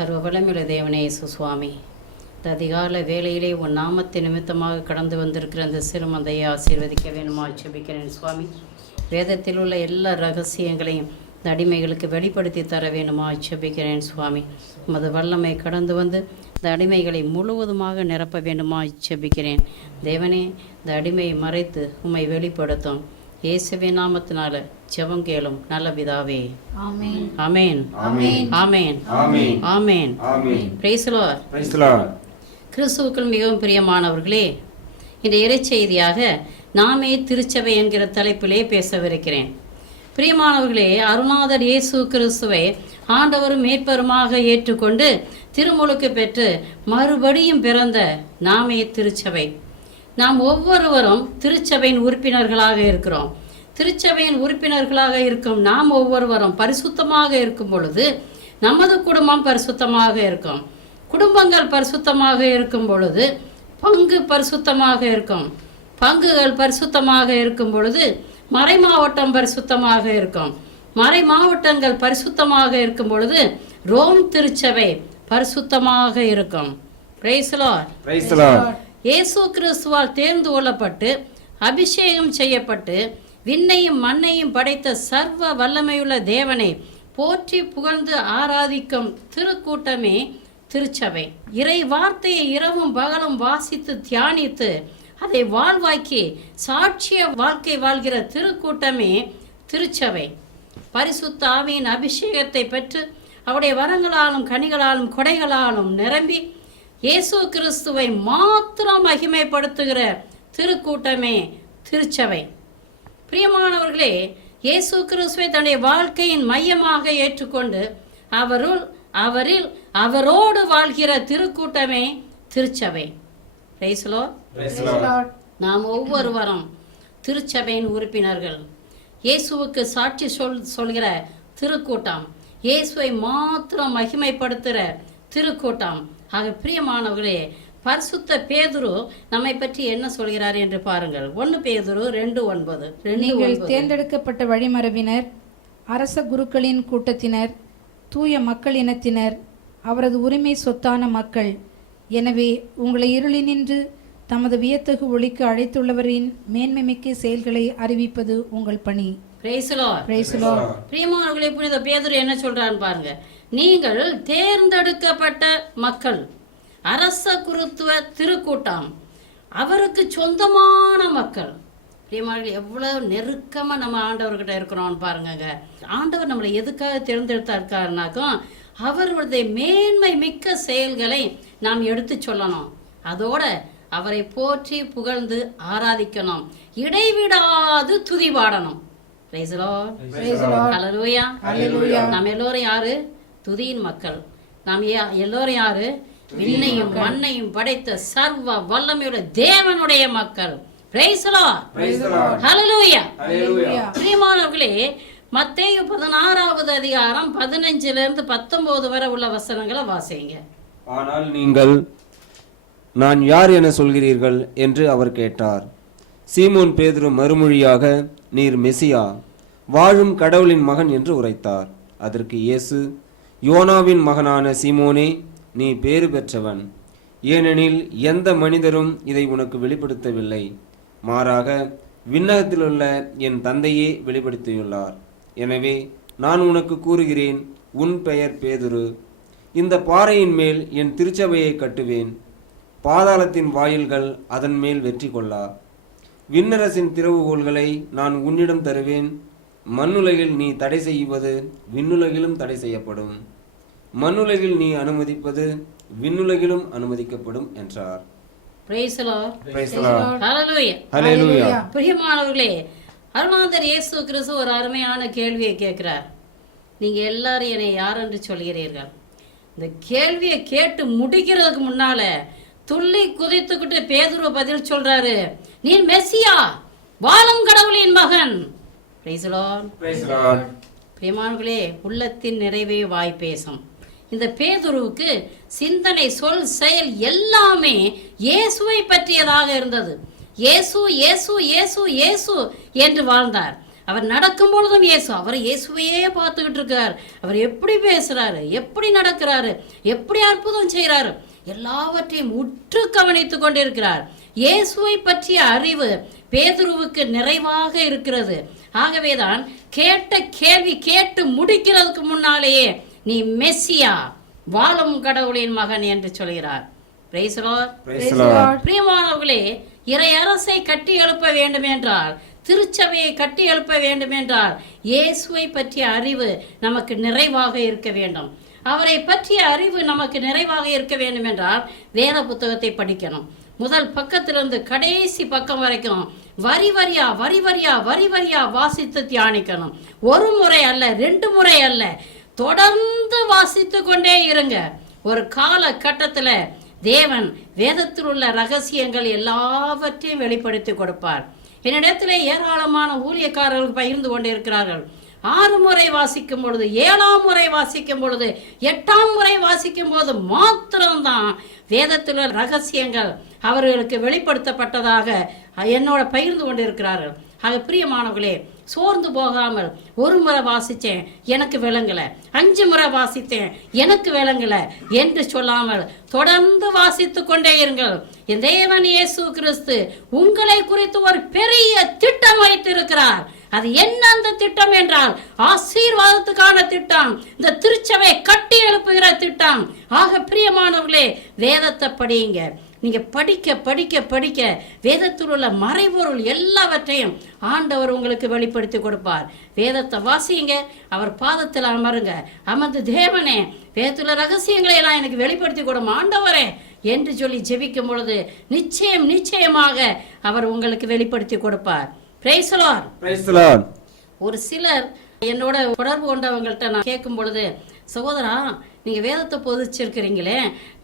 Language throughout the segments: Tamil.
சர்வ வல்லமையுள்ள தேவனே இயேசு சுவாமி, இந்த அதிகால வேளையிலே உன் நாமத்தை நிமித்தமாக கடந்து வந்திருக்கிற அந்த சிறுமந்தையை ஆசீர்வதிக்க வேணுமா ஜெபிக்கிறேன் சுவாமி. வேதத்தில் உள்ள எல்லா ரகசியங்களையும் இந்த அடிமைகளுக்கு வெளிப்படுத்தி தர வேணுமா ஜெபிக்கிறேன் சுவாமி. உமது வல்லமை கடந்து வந்து இந்த அடிமைகளை முழுவதுமாக நிரப்ப வேண்டுமா ஜெபிக்கிறேன் தேவனே. இந்த அடிமையை மறைத்து உம்மை வெளிப்படுத்தும் இயேசுவின் நாமத்தினால ஜெபம் கேளும் நல்ல பிதாவே. ஆமென் ஆமென் ஆமென் ஆமென் ஆமென் ஆமென். Praise the lord. Praise the lord. கிறிஸ்துவுக்குள் மிகவும் பிரியமானவர்களே, இந்த இறைச்செய்தியாக நாமே திருச்சபை என்கிற தலைப்பிலே பேசவிருக்கிறேன். பிரியமானவர்களே, அருணாதர் இயேசு கிறிஸ்துவை ஆண்டவரும் மேற்பருமாக ஏற்றுக்கொண்டு திருமுழுக்கு பெற்று மறுபடியும் பிறந்த நாமே திருச்சபை. நாம் ஒவ்வொருவரும் திருச்சபையின் உறுப்பினர்களாக இருக்கிறோம். திருச்சபையின் உறுப்பினர்களாக இருக்கும் நாம் ஒவ்வொருவரும் பரிசுத்தமாக இருக்கும் பொழுது நமது குடும்பம் பரிசுத்தமாக இருக்கும். குடும்பங்கள் பரிசுத்தமாக இருக்கும் பொழுது பங்கு பரிசுத்தமாக இருக்கும். பங்குகள் பரிசுத்தமாக இருக்கும் பொழுது மறை மாவட்டம் பரிசுத்தமாக இருக்கும். மறை மாவட்டங்கள் பரிசுத்தமாக இருக்கும் பொழுது ரோம் திருச்சபை பரிசுத்தமாக இருக்கும். Price the lord. Praise the Lord. இயேசு கிறிஸ்துவால் தேர்ந்து கொள்ளப்பட்டு அபிஷேகம் செய்யப்பட்டு விண்ணையும் மண்ணையும் படைத்த சர்வ வல்லமையுள்ள தேவனை போற்றி புகழ்ந்து ஆராதிக்கும் திருக்கூட்டமே திருச்சபை. இறை வார்த்தையை இரவும் பகலும் வாசித்து தியானித்து அதை வாழ்வாக்கி சாட்சிய வாழ்க்கை வாழ்கிற திருக்கூட்டமே திருச்சபை. பரிசுத்த ஆவியின் அபிஷேகத்தை பெற்று அவருடைய வரங்களாலும் கனிகளாலும் கொடைகளாலும் நிரம்பி இயேசு கிறிஸ்துவை மாத்திரம் மகிமைப்படுத்துகிற திருக்கூட்டமே திருச்சபை. பிரியமானவர்களே, இயேசு கிறிஸ்துவை தன்னுடைய வாழ்க்கையின் மையமாக ஏற்றுக்கொண்டு அவரில் அவரோடு வாழ்கிற திருக்கூட்டமே திருச்சபை. Price the Lord. நாம் ஒவ்வொருவரும் திருச்சபையின் உறுப்பினர்கள். இயேசுவுக்கு சாட்சி சொல்கிற திருக்கூட்டம், இயேசுவை மாத்திரம் மகிமைப்படுத்துகிற திருக்கூட்டம். ஆக பிரியமானவர்களே, பரிசுத்த பேதுரு நம்மை பற்றி என்ன சொல்கிறார் என்று பாருங்கள். 1 பேதுரு 2:9. நீங்கள் தேர்ந்தெடுக்கப்பட்ட வழிமரபினர், அரச குருக்களின் கூட்டத்தினர், தூய மக்கள் இனத்தினர், அவரது உரிமை சொத்தான மக்கள். எனவே உங்களை இருளினின்று தமது வியத்தகு ஒளிக்கு அழைத்துள்ளவரின் மேன்மைமிக்க செயல்களை அறிவிப்பது உங்கள் பணி. Price the lord. Praise the lord. பிரியமானவர்களே, புனித பேதுரு என்ன சொல்றான்னு பாருங்க. நீங்கள் தேர்ந்தெடுக்கப்பட்ட மக்கள், அரச குருத்துவ திருக்கூட்டம், அவருக்கு சொந்தமான மக்கள். பிரியமானவர்களே, எவ்வளவு நெருக்கமா நம்ம ஆண்டவர்கிட்ட இருக்கிறோம்னு பாருங்க. ஆண்டவர் நம்மளை எதுக்காக தேர்ந்தெடுத்தா இருக்காருனாக்கும் அவருடைய மேன்மை மிக்க செயல்களை நாம் எடுத்து சொல்லணும். அதோட அவரை போற்றி புகழ்ந்து ஆராதிக்கணும். இடைவிடாது துதி பாடணும். Praise the lord. Praise the lord. ஹல்லேலூயா. ஹல்லேலூயா. நாம் எல்லோரும் யாரு? துதியின் மக்கள். நாம் எல்லோரும் யாரு? விண்ணையும் மண்ணையும் படைத்த சர்வ வல்லமையுள்ள தேவனுடைய மக்கள். Praise the lord. Praise the lord. ஹல்லேலூயா. ஹல்லேலூயா. பிரியமானவர்களே, மத்தேயு 16வது அதிகாரம் 15 - 19 வரை உள்ள வசனங்களை வாசிங்க. ஆனால் நீங்கள் நான் யார் என சொல்கிறீர்கள் என்று அவர் கேட்டார். சீமோன் பேதுரு மறுமொழியாக, நீர் மெசியா, வாழும் கடவுளின் மகன் என்று உரைத்தார். அதற்கு இயேசு, யோனாவின் மகனான சீமோனே, நீ பேறு பெற்றவன். ஏனெனில் எந்த மனிதரும் இதை உனக்கு வெளிப்படுத்தவில்லை, மாறாக விண்ணகத்திலுள்ள என் தந்தையே வெளிப்படுத்தியுள்ளார். எனவே நான் உனக்கு கூறுகிறேன், உன் பெயர் பேதுரு. இந்த பாறையின் மேல் என் திருச்சபையை கட்டுவேன். பாதாளத்தின் வாயில்கள் அதன் மேல் வெற்றி கொள்ளா. விண்ணரசின் திறவுகோல்களை நான் உன்னிடம் தருவேன். மண்ணுலகில் நீ தடை செய்வது விண்ணுலகிலும் தடை செய்யப்படும். மண்ணுலகில் நீ அனுமதிப்பது விண்ணுலகிலும் அனுமதிக்கப்படும் என்றார். Praise the lord. Praise the lord. ஹல்லேலூயா. ஹல்லேலூயா. பிரியமானவர்களே, அருணாதர் இயேசு கிறிஸ்து ஒரு அருமையான கேள்வியை கேட்கிறார். நீங்க எல்லாரும் என்னை யார் என்று சொல்கிறீர்கள்? இந்த கேள்வியை கேட்டு முடிக்கிறதுக்கு முன்னால துள்ளி குதித்துக்கிட்டு பேதுரு பதில் சொல்றாரு, நீ மெசியா, வாழும் கடவுளின் மகன். Price the lord. Praise the lord. பிரியமானவர்களே, உள்ளத்தின் நிறைவே வாய் பேசும். இந்த பேதுருவுக்கு சிந்தனை, சொல், செயல் எல்லாமே இயேசுவை பற்றியதாக இருந்தது. இயேசு இயேசு இயேசு இயேசு என்று வாழ்ந்தார். அவர் நடக்கும் பொழுதும் அவர் இயேசுவையே பார்த்துக்கிட்டு இருக்கார். அவர் எப்படி பேசுறாரு, எப்படி நடக்கிறாரு, எப்படி அற்புதம் செய்கிறாரு, எல்லாவற்றையும் உற்று கவனித்துக் கொண்டிருக்கிறார். இயேசுவை பற்றிய அறிவு பேதுருவுக்கு நிறைவாக இருக்கிறது. ஆகவேதான் கேட்ட கேள்வி கேட்டு முடிக்கிறதுக்கு முன்னாலேயே நீ மெஸ்ஸியா, வாழும் கடவுளின் மகன் என்று சொல்கிறார். Price the lord. பிரியமானவர்களே, இறை அரசை கட்டி எழுப்ப வேண்டும் என்றால், திருச்சபையை கட்டி எழுப்ப வேண்டும் என்றால், இயேசுவை பற்றிய அறிவு நமக்கு நிறைவாக இருக்க வேண்டும். அவரை பற்றிய அறிவு நமக்கு நிறைவாக இருக்க வேண்டும் என்றால் வேத புத்தகத்தை படிக்கணும். முதல் பக்கத்திலிருந்து கடைசி பக்கம் வரைக்கும் வரி வரியா வாசித்து தியானிக்கணும். ஒரு முறை அல்ல, 2 முறை அல்ல, தொடர்ந்து வாசித்து கொண்டே இருங்க. ஒரு கால கட்டத்தில் தேவன் வேதத்தில் உள்ள ரகசியங்கள் எல்லாவற்றையும் வெளிப்படுத்தி கொடுப்பார். என்னிடத்திலே ஏராளமான ஊழியக்காரர்கள் பகிர்ந்து கொண்டிருக்கிறார்கள். 6 முறை வாசிக்கும் பொழுது, 7ஆம் முறை வாசிக்கும் பொழுது, 8ஆம் முறை வாசிக்கும் போது மாத்திரம்தான் வேதத்தில் ரகசியங்கள் அவர்களுக்கு வெளிப்படுத்தப்பட்டதாக என்னோட பகிர்ந்து கொண்டிருக்கிறார்கள். ஆக பிரியமானவர்களே, சோர்ந்து போகாமல், 1 முறை வாசித்தேன் எனக்கு விளங்கலை, 5 முறை வாசித்தேன் எனக்கு விளங்கலை என்று சொல்லாமல் தொடர்ந்து வாசித்து கொண்டே இருங்கள். என் தேவன் இயேசு கிறிஸ்து உங்களை குறித்து ஒரு பெரிய திட்டம் வைத்திருக்கிறார். அது என்ன அந்த திட்டம் என்றால் ஆசீர்வாதத்துக்கான திட்டம், இந்த திருச்சபை கட்டி எழுப்புகிற திட்டம். ஆக பிரியமானவர்களே, வேதத்தை படியுங்க. நீங்க படிக்க படிக்க படிக்க வேதத்தில் உள்ள மறைபொருள் எல்லாவற்றையும் ஆண்டவர் உங்களுக்கு வெளிப்படுத்தி கொடுப்பார். வேதத்தை வாசியுங்க, அவர் பாதத்தில் அமருங்க. அமர்ந்து தேவனே, வேதத்துல ரகசியங்களை எல்லாம் எனக்கு வெளிப்படுத்தி கொடுக்கும் ஆண்டவரே என்று சொல்லி ஜெபிக்கும் பொழுது நிச்சயமாக அவர் உங்களுக்கு வெளிப்படுத்தி கொடுப்பார். Price the lord. Praise the Lord. ஒரு சிலர் என்னோட தொடர்பு கொண்டவங்கள்ட்ட நான் கேட்கும் பொழுது, சகோதரா, நீங்கள் வேதத்தை போதிச்சிருக்கிறீங்களே,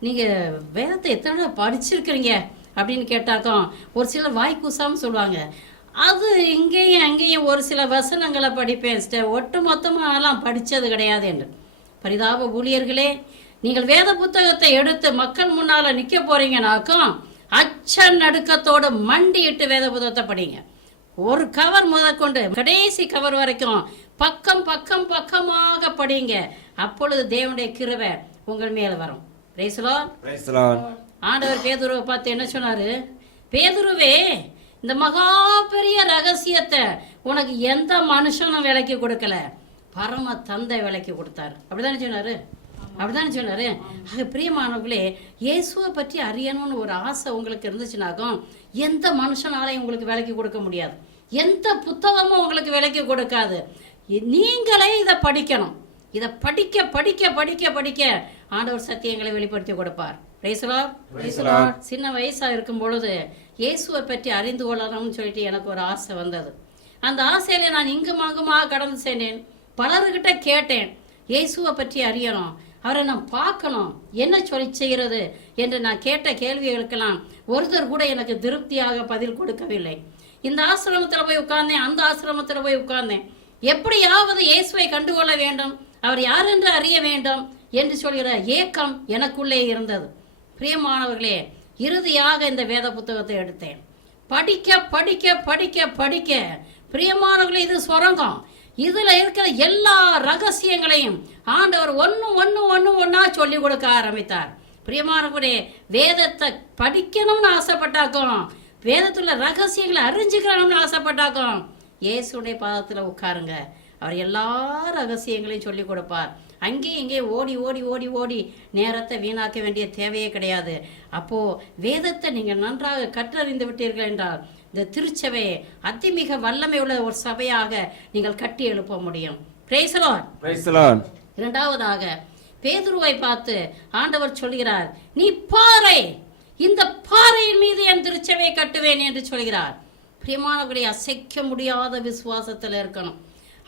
நீங்கள் வேதத்தை எத்தனை படிச்சிருக்கிறீங்க அப்படின்னு கேட்டாக்கோ ஒரு சிலர் வாய் கூசாமல் சொல்லுவாங்க, அது இங்கேயும் அங்கேயும் ஒரு சில வசனங்களை படிப்பேன், ஒட்டு மொத்தமாகலாம் படித்தது கிடையாது என்று. பரிதாப ஊழியர்களே, நீங்கள் வேத புத்தகத்தை எடுத்து மக்கள் முன்னால் நிற்க போறீங்கனாக்கும் அச்ச நடுக்கத்தோடு மண்டியிட்டு வேத புத்தகத்தை படிங்க. ஒரு கவர் முதற்கொண்டு கடைசி கவர் வரைக்கும் பக்கமாக படிங்க. அப்பொழுது தேவனுடைய கிருபை உங்கள் மேல வரும். Price the Lord. ஆண்டவர் பேதுருவை பார்த்து என்ன சொன்னாரு? பேதுருவே, இந்த மகா பெரிய ரகசியத்தை உனக்கு எந்த மனுஷனும் விலைக்கு கொடுக்கல, பரம தந்தை விலைக்கு கொடுத்தாரு. அப்படிதானே சொன்னாரு. ஆக பிரியமானவர்களே, இயேசுவை பற்றி அறியணும்னு ஒரு ஆசை உங்களுக்கு இருந்துச்சுனாக்கும் எந்த மனுஷனாலையும் உங்களுக்கு விலைக்கு கொடுக்க முடியாது, எந்த புத்தகமும் உங்களுக்கு விலைக்கு கொடுக்காது. நீங்களே இதை படிக்கணும். இதை படிக்க படிக்க படிக்க படிக்க ஆண்டவர் சத்தியங்களை வெளிப்படுத்தி கொடுப்பார். Price the Lord. சின்ன வயசா இருக்கும் பொழுது இயேசுவை பற்றி அறிந்து கொள்ளணும்னு சொல்லிட்டு எனக்கு ஒரு ஆசை வந்தது. அந்த ஆசையில நான் இங்கும் அங்குமாக கடந்து சென்றேன். பலர்கிட்ட கேட்டேன், இயேசுவை பற்றி அறியணும், அவரை நான் பார்க்கணும், என்ன சொல்லி செய்கிறது என்று நான் கேட்ட கேள்விகளுக்கெல்லாம் ஒருத்தர் கூட எனக்கு திருப்தியாக பதில் கொடுக்கவில்லை. இந்த ஆசிரமத்தில் போய் உட்கார்ந்தேன், அந்த ஆசிரமத்தில் போய் உட்கார்ந்தேன். எப்படியாவது இயேசுவை கண்டுகொள்ள வேண்டும், அவர் யார் என்று அறிய வேண்டும் என்று சொல்கிற ஏக்கம் எனக்குள்ளே இருந்தது. பிரியமானவர்களே, இறுதியாக இந்த வேத புத்தகத்தை எடுத்தேன். படிக்க படிக்க படிக்க படிக்க பிரியமானவர்களே, இது சுரங்கம். இதுல இருக்கிற எல்லா ரகசியங்களையும் ஆண்டவர் ஒன்னா சொல்லி கொடுக்க ஆரம்பித்தார். பிரியமானவர்களே, வேதத்தை படிக்கணும்னு ஆசைப்பட்டாக்கும், வேதத்துல ரகசியங்களை அறிஞ்சுக்கணும்னு ஆசைப்பட்டாக்கும் இயேசுடைய பாதத்துல உட்காருங்க. அவர் எல்லா ரகசியங்களையும் சொல்லி கொடுப்பார். அங்கேயும் இங்கே ஓடி ஓடி ஓடி ஓடி நேரத்தை வீணாக்க வேண்டிய தேவையே கிடையாது. அப்போ வேதத்தை நீங்க நன்றாக கற்றறிந்து விட்டீர்கள் என்றால் இந்த திருச்சபையை அதிமிக வல்லமை உள்ள ஒரு சபையாக நீங்கள் கட்டி எழுப்ப முடியும். Price the lord. Praise the Lord. இரண்டாவதாக பேதுருவை பார்த்து ஆண்டவர் சொல்கிறார், நீ பாறை, இந்த பாறையின் மீது என் திருச்சபையை கட்டுவேன் என்று சொல்கிறார். பிரியமானவர்களை, அசைக்க முடியாத விசுவாசத்தில் இருக்கணும்.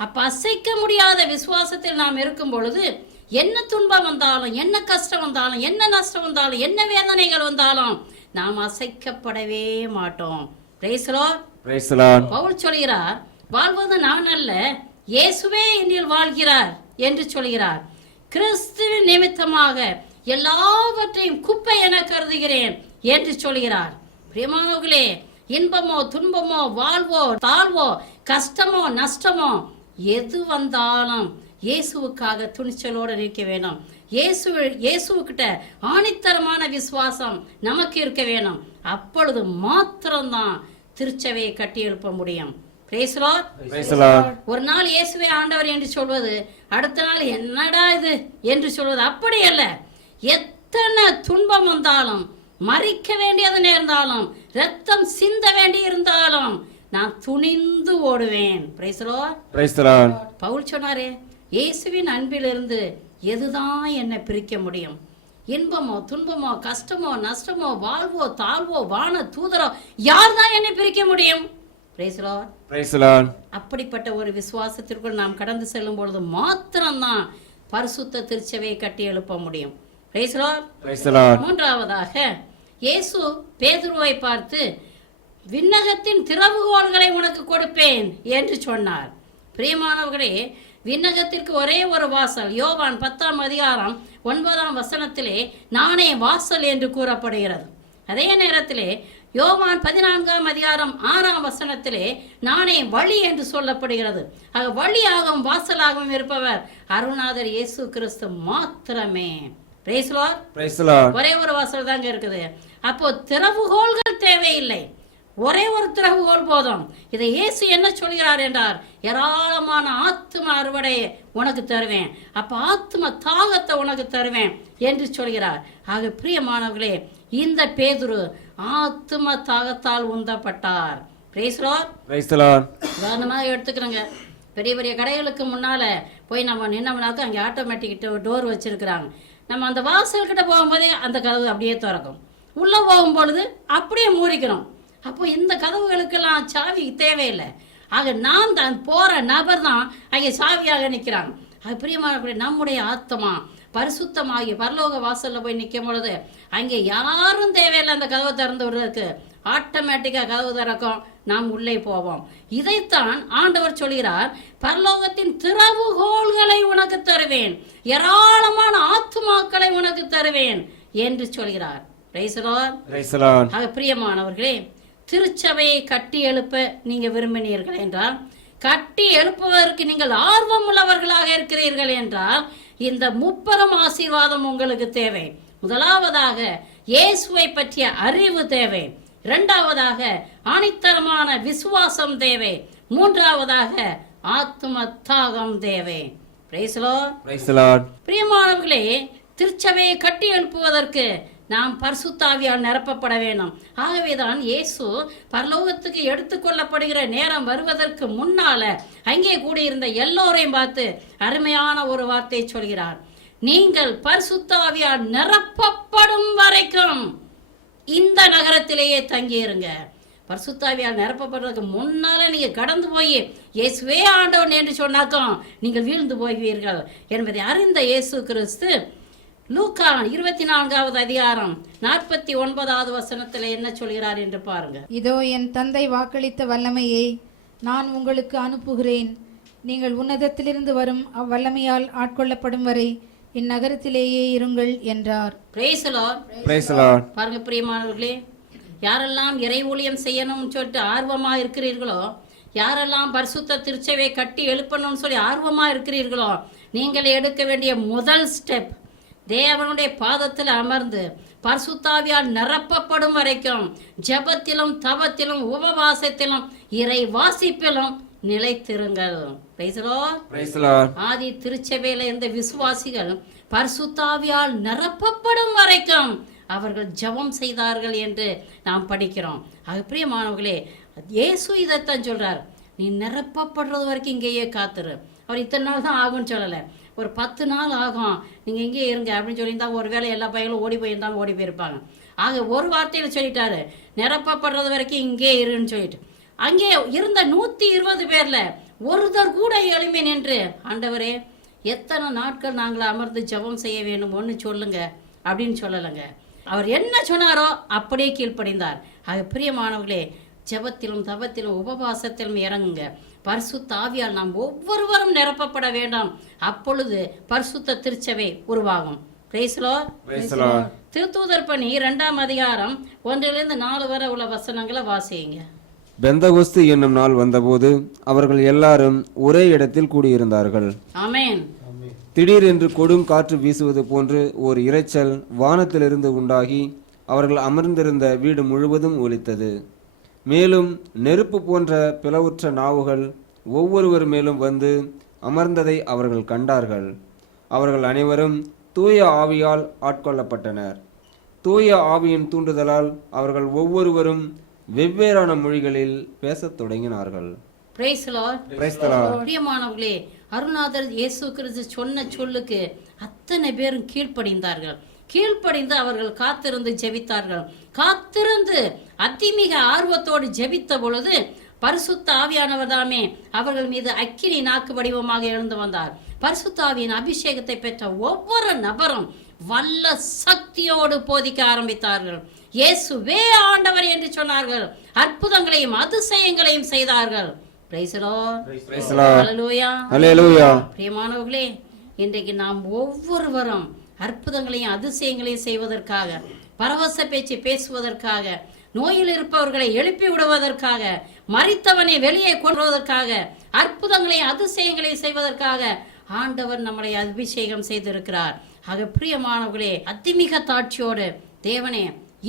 அப்ப அசைக்க முடியாத விசுவாசத்தில் நாம் இருக்கும் பொழுது என்ன துன்பம் வந்தாலும், என்ன கஷ்டம் வந்தாலும், என்ன நஷ்டம் வந்தாலும், என்ன வேதனைகள் வந்தாலும் நாம் அசைக்கப்படவே மாட்டோம். Praise the lord. Praise the lord. Paul சொல்கிறார், வாழ்வது நான் அல்ல, இயேசுவே என்னில் வாழ்கிறார் என்று சொல்கிறார். கிறிஸ்துவின் நிமித்தமாக எல்லாவற்றையும் குப்பை என கருதுகிறேன் என்று சொல்கிறார். பிரியமானவர்களே, இன்பமோ துன்பமோ வாழ்வோ தாழ்வோ கஷ்டமோ நஷ்டமோ எது வந்தாலும் இயேசுவுக்காக துணிச்சலோடு நிற்க வேணும். இயேசுக்கிட்ட ஆணித்தரமான விசுவாசம் நமக்கு இருக்க வேணும். அப்பொழுது மாத்திரம்தான் திருச்சபையை கட்டி எழுப்ப முடியும். ஒரு நாள் இயேசுவே ஆண்டவர் என்று சொல்வது, அடுத்த நாள் என்னடா இது என்று சொல்வது அப்படி அல்ல. எத்தனை துன்பம் வந்தாலும், மறிக்க வேண்டியது நேர்ந்தாலும், ரத்தம் சிந்த வேண்டி இருந்தாலும் நான் துணிந்து ஓடுவேன். பவுல் சொன்னாரே, இயேசுவின் அன்பிலிருந்து எதுதான் என்னை பிரிக்க முடியும்? இன்பமோ துன்பமோ கஷ்டமோ நஷ்டமோ வாழ்வோ தாழ்வோ வான தூதரோ யார் தான் என்னை பிரிக்க முடியும்? அப்படிப்பட்ட ஒரு விசுவாசத்திற்குள் நாம் கடந்து செல்லும் பொழுது மாத்திரம்தான் பரிசுத்த திருச்சபையை கட்டி எழுப்ப முடியும். மூன்றாவதாக, இயேசு பேதுருவை பார்த்து விண்ணகத்தின் திறவுகோல்களை உனக்கு கொடுப்பேன் என்று சொன்னார். பிரியமானவர்களே, விண்ணகத்திற்கு ஒரே ஒரு வாசல். யோவான் 10ஆம் அதிகாரம் 9ஆம் வசனத்திலே நானே வாசல் என்று கூறப்படுகிறது. அதே நேரத்திலே யோவான் 14ஆம் அதிகாரம் 6ஆம் வசனத்திலே நானே வழி என்று சொல்லப்படுகிறது. ஆக வழியாகவும் வாசலாகவும் இருப்பவர் அருள்நாதர் இயேசு கிறிஸ்து மாத்திரமே. ஒரே ஒரு வாசல் தாங்க இருக்குது. அப்போ திறவுகோல்கள் தேவையில்லை, ஒரே ஒரு திறவுகோல் போதும். இதை இயேசு என்ன சொல்கிறார் என்றார், ஏராளமான ஆத்ம அறுவடையை உனக்கு தருவேன், அப்ப ஆத்ம தாகத்தை உனக்கு தருவேன் என்று சொல்கிறார். ஆக பிரியமானவர்களே, இந்த பேதுரு ஆத்ம தாகத்தால் உந்தப்பட்டார். உதாரணமாக எடுத்துக்கிறோங்க, பெரிய பெரிய கடைகளுக்கு முன்னால போய் நம்ம நின்னோம்னாக்க அங்கே ஆட்டோமேட்டிக் டோர் வச்சிருக்கிறாங்க. நம்ம அந்த வாசல்கிட்ட போகும்போதே அந்த கதவு அப்படியே திறக்கும், உள்ள போகும் பொழுது அப்படியே மூடிக்கிறோம். அப்போ இந்த கதவுகளுக்கெல்லாம் சாவி தேவையில்லை. ஆக நாம் தான் போற நபர் தான் அங்கே சாவியாக நிற்கிறாங்க. அது பிரியமான நம்முடைய ஆத்மா பரிசுத்தமாகி பரலோக வாசல்ல போய் நிற்கும் பொழுது அங்கே யாரும் தேவையில்லை. அந்த கதவை திறந்து விடுறதுக்கு ஆட்டோமேட்டிக்கா கதவு திறக்கும், நாம் உள்ளே போவோம். இதைத்தான் ஆண்டவர் சொல்கிறார், பரலோகத்தின் திறவுகோல்களை உனக்கு தருவேன், ஏராளமான ஆத்மாக்களை உனக்கு தருவேன் என்று சொல்கிறார். பிரியமானவர்களே, திருச்சபையை கட்டி எழுப்ப நீங்க விரும்பினீர்கள் என்றால், கட்டி எழுப்புவதற்கு நீங்கள் ஆர்வம் உள்ளவர்களாக இருக்கிறீர்கள் என்றால், இந்த முப்பெரும் ஆசீர்வாதம் உங்களுக்கு தேவை. முதலாவதாக இயேசுவை பற்றிய அறிவு தேவை, இரண்டாவதாக ஆணித்தரமான விசுவாசம் தேவை, மூன்றாவதாக ஆத்ம தாகம் தேவை. பிரியமானவர்களே, திருச்சபையை கட்டி எழுப்புவதற்கு நாம் பரிசுத்தாவியால் நிரப்பப்பட வேண்டும். ஆகவேதான் இயேசு பரலோகத்துக்கு எடுத்துக்கொள்ளப்படுகிற நேரம் வருவதற்கு முன்னால அங்கே கூடியிருந்த எல்லோரையும் பார்த்து அருமையான ஒரு வார்த்தை சொல்கிறார், நீங்கள் பரிசுத்தாவியால் நிரப்பப்படும் வரைக்கும் இந்த நகரத்திலேயே தங்கியிருங்க. பரிசுத்தாவியால் நிரப்பப்படுறதுக்கு முன்னால நீங்க கடந்து போய் இயேசுவே ஆண்டவன் என்று சொன்னாக்கும் நீங்கள் வீழ்ந்து போய்வீர்கள் என்பதை அறிந்த இயேசு கிறிஸ்து லூக்கா 24ஆவது அதிகாரம் 49ஆவது வசனத்தில் என்ன சொல்கிறார் என்று பாருங்க. இதோ என் தந்தை வாக்களித்த வல்லமையை நான் உங்களுக்கு அனுப்புகிறேன், நீங்கள் உன்னதத்திலிருந்து வரும் அவ்வல்லமையால் ஆட்கொள்ளப்படும் வரை இந்நகரத்திலேயே இருங்கள் என்றார். பாருங்க பிரியமானவர்களே, யாரெல்லாம் இறை ஊழியம் செய்யணும்னு சொல்லிட்டு ஆர்வமா இருக்கிறீர்களோ, யாரெல்லாம் பரிசுத்த திருச்சபையை கட்டி எழுப்பணும்னு சொல்லி ஆர்வமா இருக்கிறீர்களோ, நீங்கள் எடுக்க வேண்டிய முதல் ஸ்டெப் தேவனுடைய பாதத்தில் அமர்ந்து பரிசுத்தாவியால் நிரப்பப்படும் வரைக்கும் ஜெபத்திலும் தவத்திலும் உபவாசத்திலும் இறை வாசிப்பிலும் நிலைத்திருங்கள். ஆதி திருச்சபையில இருந்த விசுவாசிகள் பரிசுத்தாவியால் நிரப்பப்படும் வரைக்கும் அவர்கள் ஜெபம் செய்தார்கள் என்று நாம் படிக்கிறோம். அது பிரியமானவர்களே, இயேசு இதைத்தான் சொல்றார், நீ நிரப்பப்படுறது வரைக்கும் இங்கேயே காத்துரு. அவர் இத்தனை நாள் தான் ஆகும்னு சொல்லலை, ஒரு 10 நாள் ஆகும், நீங்கள் இங்கே இருங்க அப்படின்னு சொல்லியிருந்தா ஒருவேளை எல்லா பையங்களும் ஓடி போயிருந்தாலும் ஓடி போயிருப்பாங்க. ஆக ஒரு வார்த்தையில் சொல்லிட்டாரு, நிரப்பப்படுறது வரைக்கும் இங்கே இருன்னு சொல்லிட்டு. அங்கே இருந்த 120 பேர்ல ஒருத்தர் கூட எழும்பி நின்று, ஆண்டவரே எத்தனை நாட்கள் நாங்கள் அமர்ந்து ஜெபம் செய்ய வேண்டும் ஒன்று சொல்லுங்க அப்படின்னு சொல்லலைங்க. அவர் என்ன சொன்னாரோ அப்படியே கீழ்ப்படிந்தார். ஆக பிரியமானவர்களே, ஜெபத்திலும் தவத்திலும் உபவாசத்திலும் இறங்குங்க. பரிசுத்த ஆவியால் நாம் ஒவ்வொருவரும் நிரப்பப்பட வேண்டும். அப்பொழுது பரிசுத்த திருச்சபை உருவாகும். Praise the Lord. Praise the Lord. திருத்தூதர் பணி 2ஆம் அதிகாரம் 1-4 வரை உள்ள வசனங்களை வாசியுங்க. பெந்தகோஸ்து என்னும் நாள் வந்தபோது அவர்கள் எல்லாரும் ஒரே இடத்தில் கூடியிருந்தார்கள். ஆமென். திடீரென்று கொடும் காற்று வீசுவது போன்று ஒரு இரைச்சல் வானத்திலிருந்து உண்டாகி அவர்கள் அமர்ந்திருந்த வீடு முழுவதும் ஒலித்தது. மேலும் நெருப்பு போன்ற பிளவுற்ற நாவுகள் ஒவ்வொருவர் மேலும் வந்து அமர்ந்ததை அவர்கள் கண்டார்கள். அவர்கள் அனைவரும் தூய ஆவியால் ஆட்கொள்ளப்பட்டனர். தூய ஆவியின் தூண்டுதலால் அவர்கள் ஒவ்வொருவரும் வெவ்வேறான மொழிகளில் பேசத் தொடங்கினார்கள். Praise the Lord. Praise the Lord. பிரியமானவர்களே, அருணாதர் இயேசு கிறிஸ்து சொன்ன சொல்லுக்கு அத்தனை பேரும் கீழ்ப்படிந்தார்கள். கீழ்ப்படிந்து அவர்கள் காத்திருந்து ஜெபித்தார்கள். காத்திருந்து அதிமிக ஆர்வத்தோடு ஜெபித்த பொழுது பரிசுத்த ஆவியானவர் தாமே அவர்கள் மீது அக்கினி நாக்கு வடிவமாக எழுந்து வந்தார். பரிசுத்த ஆவியின் அபிஷேகத்தை பெற்ற ஒவ்வொரு நபரும் வல்ல சக்தியோடு போதிக்க ஆரம்பித்தார்கள். இயேசுவே ஆண்டவர் என்று சொன்னார்கள். அற்புதங்களையும் அதிசயங்களையும் செய்தார்கள். Praise the Lord. Praise the Lord. Hallelujah. Hallelujah. பிரியமானவர்களே, இன்றைக்கு நாம் ஒவ்வொருவரும் அற்புதங்களையும் அதிசயங்களையும் செய்வதற்காக, பரவச பேச்சு பேசுவதற்காக, நோயில் இருப்பவர்களை எழுப்பி விடுவதற்காக, மரித்தவனை வெளியே கொண்டு வருவதற்காக, அற்புதங்களையும் அதிசயங்களையும் செய்வதற்காக ஆண்டவர் நம்மளை அபிஷேகம் செய்திருக்கிறார். ஆக பிரியமானவர்களே, அதிமிக தாட்சியோடு தேவனே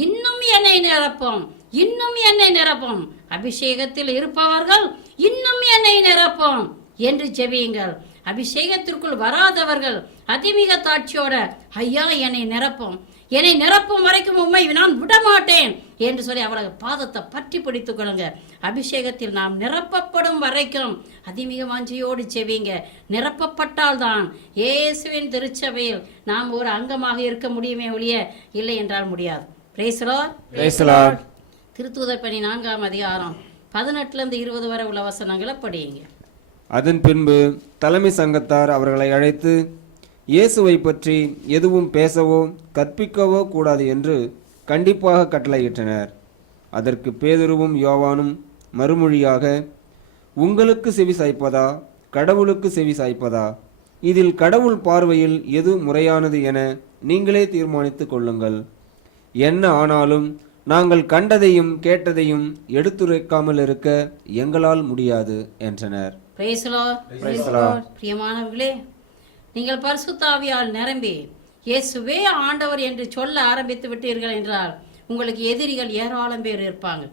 இன்னும் என்னை நிரப்பும், இன்னும் என்னை நிரப்பும், அபிஷேகத்தில் இருப்பவர்கள் இன்னும் என்னை நிரப்பும் என்று ஜெபியுங்கள். அபிஷேகத்திற்குள் வராதவர்கள் அதிமிக தாட்சியோட ஐயா என்னை நிரப்பும், என்னை நிரப்பும் வரைக்கும் உண்மை நான் விடமாட்டேன் என்று சொல்லி அவளது பாதத்தை பற்றி பிடித்துக் கொள்ளுங்க. அபிஷேகத்தில் நாம் நிரப்பப்படும் வரைக்கும் அதிமிக வாஞ்சியோடு செவிங்க. நிரப்பப்பட்டால் தான் இயேசுவின் திருச்சபையில் நாம் ஒரு அங்கமாக இருக்க முடியுமே ஒழிய இல்லை என்றால் முடியாது. Praise the Lord. Praise the Lord. திருத்தூதர் பணி 4ஆம் அதிகாரம் 18-20 வரை உள்ள வசனங்களை படியுங்க. அதன் பின்பு தலைமை சங்கத்தார் அவர்களை அழைத்து இயேசுவை பற்றி எதுவும் பேசவோ கற்பிக்கவோ கூடாது என்று கண்டிப்பாக கட்டளையிட்டனர். அதற்கு பேதுருவும் யோவானும் மறுமொழியாக, உங்களுக்கு செவி சாய்ப்பதா கடவுளுக்கு செவி சாய்ப்பதா? இதில் கடவுள் பார்வையில் எது முறையானது என நீங்களே தீர்மானித்துக் கொள்ளுங்கள். என்ன ஆனாலும் நாங்கள் கண்டதையும் கேட்டதையும் எடுத்துரைக்காமல் இருக்க எங்களால் முடியாது என்றனர். Praise the Lord. Praise the Lord. பிரியமானவர்களே, நீங்கள் பரிசுத்த ஆவியால் நிரம்பி இயேசுவே ஆண்டவர் என்று சொல்ல ஆரம்பித்து விட்டீர்கள் என்றால் உங்களுக்கு எதிரிகள் ஏராளம் பேர் இருப்பாங்க.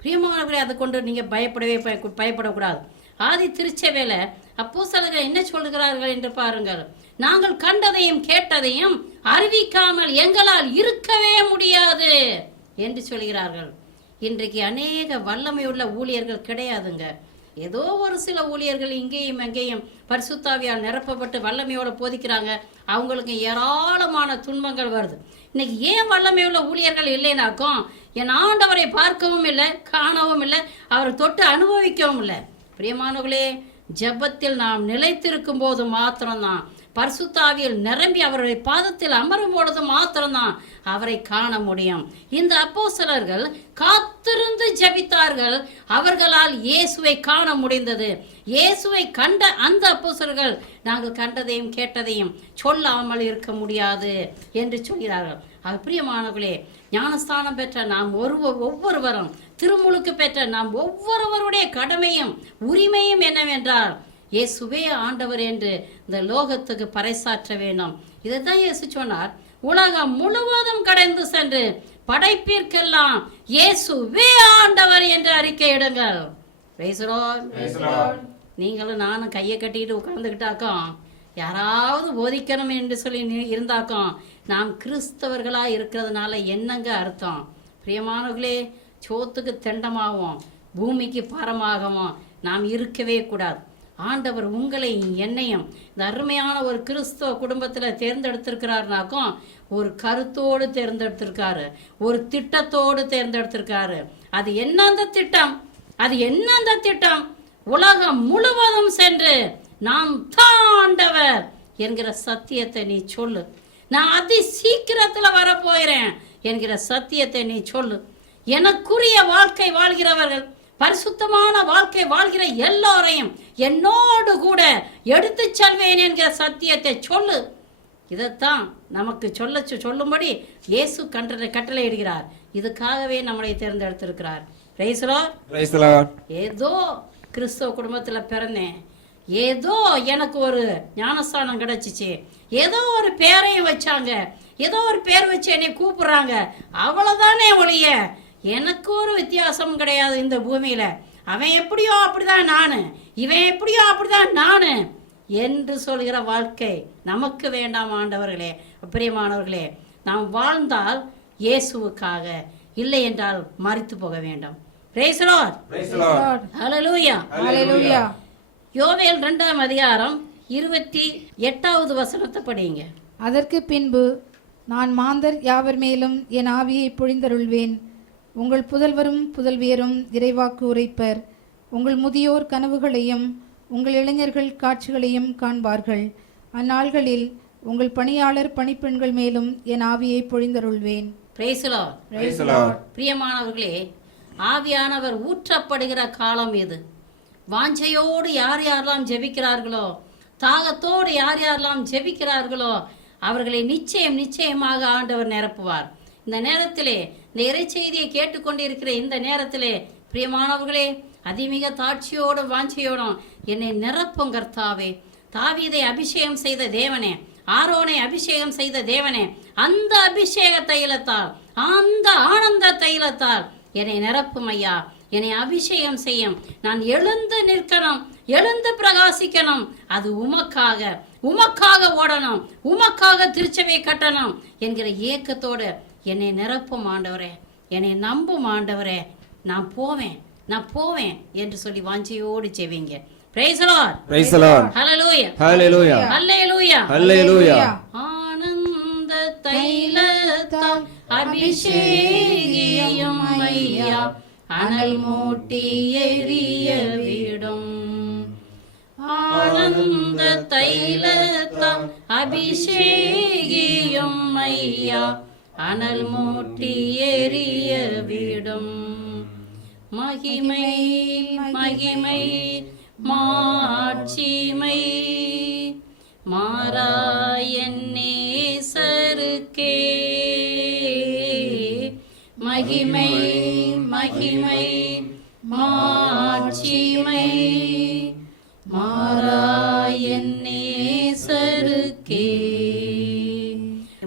பிரியமானவர்களே, அதை கொண்டு நீங்கள் பயப்படக்கூடாது. ஆதி திருச்சபையில அப்போஸ்தலர்கள் என்ன சொல்லுகிறார்கள் என்று பாருங்கள். நாங்கள் கண்டதையும் கேட்டதையும் அறிவிக்காமல் எங்களால் இருக்கவே முடியாது என்று சொல்கிறார்கள். இன்றைக்கு அநேக வல்லமையுள்ள ஊழியர்கள் கிடையாதுங்க. ஏதோ ஒரு சில ஊழியர்கள் இங்கேயும் அங்கேயும் பரிசுத்தாவியால் நிரப்பப்பட்டு வல்லமையோட போதிக்கிறாங்க. அவங்களுக்கு ஏராளமான துன்பங்கள் வருது. இன்னைக்கு ஏன் வல்லமையுள்ள ஊழியர்கள் இல்லைனாக்கும், என் ஆண்டவரை பார்க்கவும் இல்லை, காணவும் இல்லை, அவரை தொட்டு அனுபவிக்கவும் இல்லை. பிரியமானவர்களே, ஜெபத்தில் நாம் நிலைத்திருக்கும் போது மாத்திரம்தான், பரிசுத்தாவியில் நிரம்பி அவருடைய பாதத்தில் அமரும் பொழுது மாத்திரம்தான் அவரை காண முடியும். இந்த அப்போஸ்தலர்கள் காத்திருந்து ஜெபித்தார்கள். அவர்களால் இயேசுவை காண முடிந்தது. இயேசுவை கண்ட அந்த அப்போஸ்தலர்கள் நாங்கள் கண்டதையும் கேட்டதையும் சொல்லாமல் இருக்க முடியாது என்று சொல்கிறார்கள். அது பிரியமானவர்களே, ஞானஸ்தானம் பெற்ற நாம் ஒவ்வொருவரும், திருமுழுக்கு பெற்ற நாம் ஒவ்வொருவருடைய கடமையும் உரிமையும் என்னவென்றால் இயேசுவே ஆண்டவர் என்று இந்த லோகத்துக்கு பறைசாற்ற வேண்டும். இதைத்தான் இயேசு சொன்னார், உலகம் முழுவதும் கடந்து சென்று படைப்பிற்கெல்லாம் இயேசுவே ஆண்டவர் என்று அறிக்கையிடுங்கள். Praise the Lord. நீங்களும் நானும் கையை கட்டிட்டு உட்கார்ந்துக்கிட்டாக்கும், யாராவது போதிக்கணும் என்று சொல்லி இருந்தாக்கும், நாம் கிறிஸ்தவர்களா இருக்கிறதுனால என்னங்க அர்த்தம்? பிரியமானவர்களே, சோத்துக்கு தெண்டமாகவும் பூமிக்கு பாரமாகவும் நாம் இருக்கவே கூடாது. ஆண்டவர் உங்களை என்னையும் இந்த அருமையான ஒரு கிறிஸ்தவ குடும்பத்தில் தேர்ந்தெடுத்திருக்கிறாருனாக்கும் ஒரு கருத்தோடு தேர்ந்தெடுத்திருக்காரு, ஒரு திட்டத்தோடு தேர்ந்தெடுத்திருக்காரு. அது என்ன அந்த திட்டம்? அது என்ன அந்த திட்டம்? உலகம் முழுவதும் சென்று நாம் தான் ஆண்டவர் என்கிற சத்தியத்தை நீ சொல்லு. நான் அதி சீக்கிரத்தில் வரப்போகிறேன் என்கிற சத்தியத்தை நீ சொல்லு. எனக்குரிய வாழ்க்கை வாழ்கிறவர்கள், பரிசுத்தமான வாழ்க்கை வாழ்கிற எல்லோரையும் என்னோடு கூட எடுத்து செல்வேன் என்கிற சத்தியத்தை சொல்லு. இதைத்தான் நமக்கு சொல்லும்படி இயேசு கட்டளை இடுகிறார். இதுக்காகவே நம்மளை தேர்ந்தெடுத்திருக்கிறார். Praise the lord. Praise the lord. ஏதோ கிறிஸ்தவ குடும்பத்தில் பிறந்தேன், ஏதோ எனக்கு ஒரு ஞானஸ்தானம் கிடைச்சிச்சு, ஏதோ ஒரு பேரையும் வச்சாங்க, ஏதோ ஒரு பேர் வச்சு என்னை கூப்பிடுறாங்க, அவ்வளவுதானே ஒழிய எனக்கு ஒரு வித்தியாசம் கிடையாது இந்த பூமியில. அவன் எப்படியோ அப்படிதான் நானு, இவன் எப்படியோ அப்படிதான் நானு என்று சொல்கிற வாழ்க்கை நமக்கு வேண்டாம் ஆண்டவர்களே, பிரியமானவர்களே. நாம் வாழ்ந்தால் இயேசுவுக்காக, இல்லை என்றால் மரித்து போக வேண்டும். Praise the lord. Praise the lord. ஹல்லேலூயா. ஹல்லேலூயா. யோவேல் 2ஆம் அதிகாரம் 28வது வசனத்தை படிங்க. அதற்கு பின்பு நான் மாந்தர் யாவர் மேலும் என் ஆவியை பொழிந்தருள்வேன். உங்கள் புதல்வரும் புதல்வியரும் இறைவாக்கு உரைப்பர். உங்கள் முதியோர் கனவுகளையும் உங்கள் இளைஞர்கள் காட்சிகளையும் காண்பார்கள். அந்நாள்களில் உங்கள் பணியாளர் பணிப்பெண்கள் மேலும் என் ஆவியை பொழிந்தருள்வேன். Praise the lord. Praise the lord. பிரியமானவர்களே, ஆவியானவர் ஊற்றப்படுகிற காலம் இது. வாஞ்சையோடு யார் யாரெல்லாம் ஜெபிக்கிறார்களோ, தாகத்தோடு யார் யாரெல்லாம் ஜெபிக்கிறார்களோ அவர்களை நிச்சயமாக ஆண்டவர் நிரப்புவார். இந்த நேரத்திலே, இந்த இறைச்செய்தியை கேட்டுக்கொண்டிருக்கிற இந்த நேரத்திலே பிரியமானவர்களே, அதிமிக தாட்சியோடும் வாஞ்சையோடும் என்னை நிரப்பும் கர்த்தாவே. தாவீதை அபிஷேகம் செய்த தேவனே, ஆரோனை அபிஷேகம் செய்த தேவனே, அந்த அபிஷேக தைலத்தால், அந்த ஆனந்த தைலத்தால் என்னை நிரப்பும் ஐயா. என்னை அபிஷேகம் செய்யும். நான் எழுந்து நிற்கணும், எழுந்து பிரகாசிக்கணும். அது உமக்காக ஓடணும், உமக்காக திருச்சபை கட்டணும் என்கிற ஏக்கத்தோடு என்னை நிரப்பும் ஆண்டவரே, என்னை நம்பும் ஆண்டவரே. நான் போவேன் என்று சொல்லி வாஞ்சையோடு செய்வீங்க. Praise the lord. Praise the lord. ஹல்லேலூயா. ஹல்லேலூயா. ஹல்லேலூயா. ஹல்லேலூயா. ஆனந்த தைலத்தால் அபிஷேகியும் ஐயா, அனல் மூட்டி எரிய விடும். ஆனந்த தைலத்தால் அபிஷேகியும் ஐயா, அனல் மூட்டி எரிய விடும். மகிமை மகிமை மாட்சிமை மாறாயன் நேசருக்கே. மகிமை மகிமை மாட்சிமை மாறாயன் நேசருக்கே.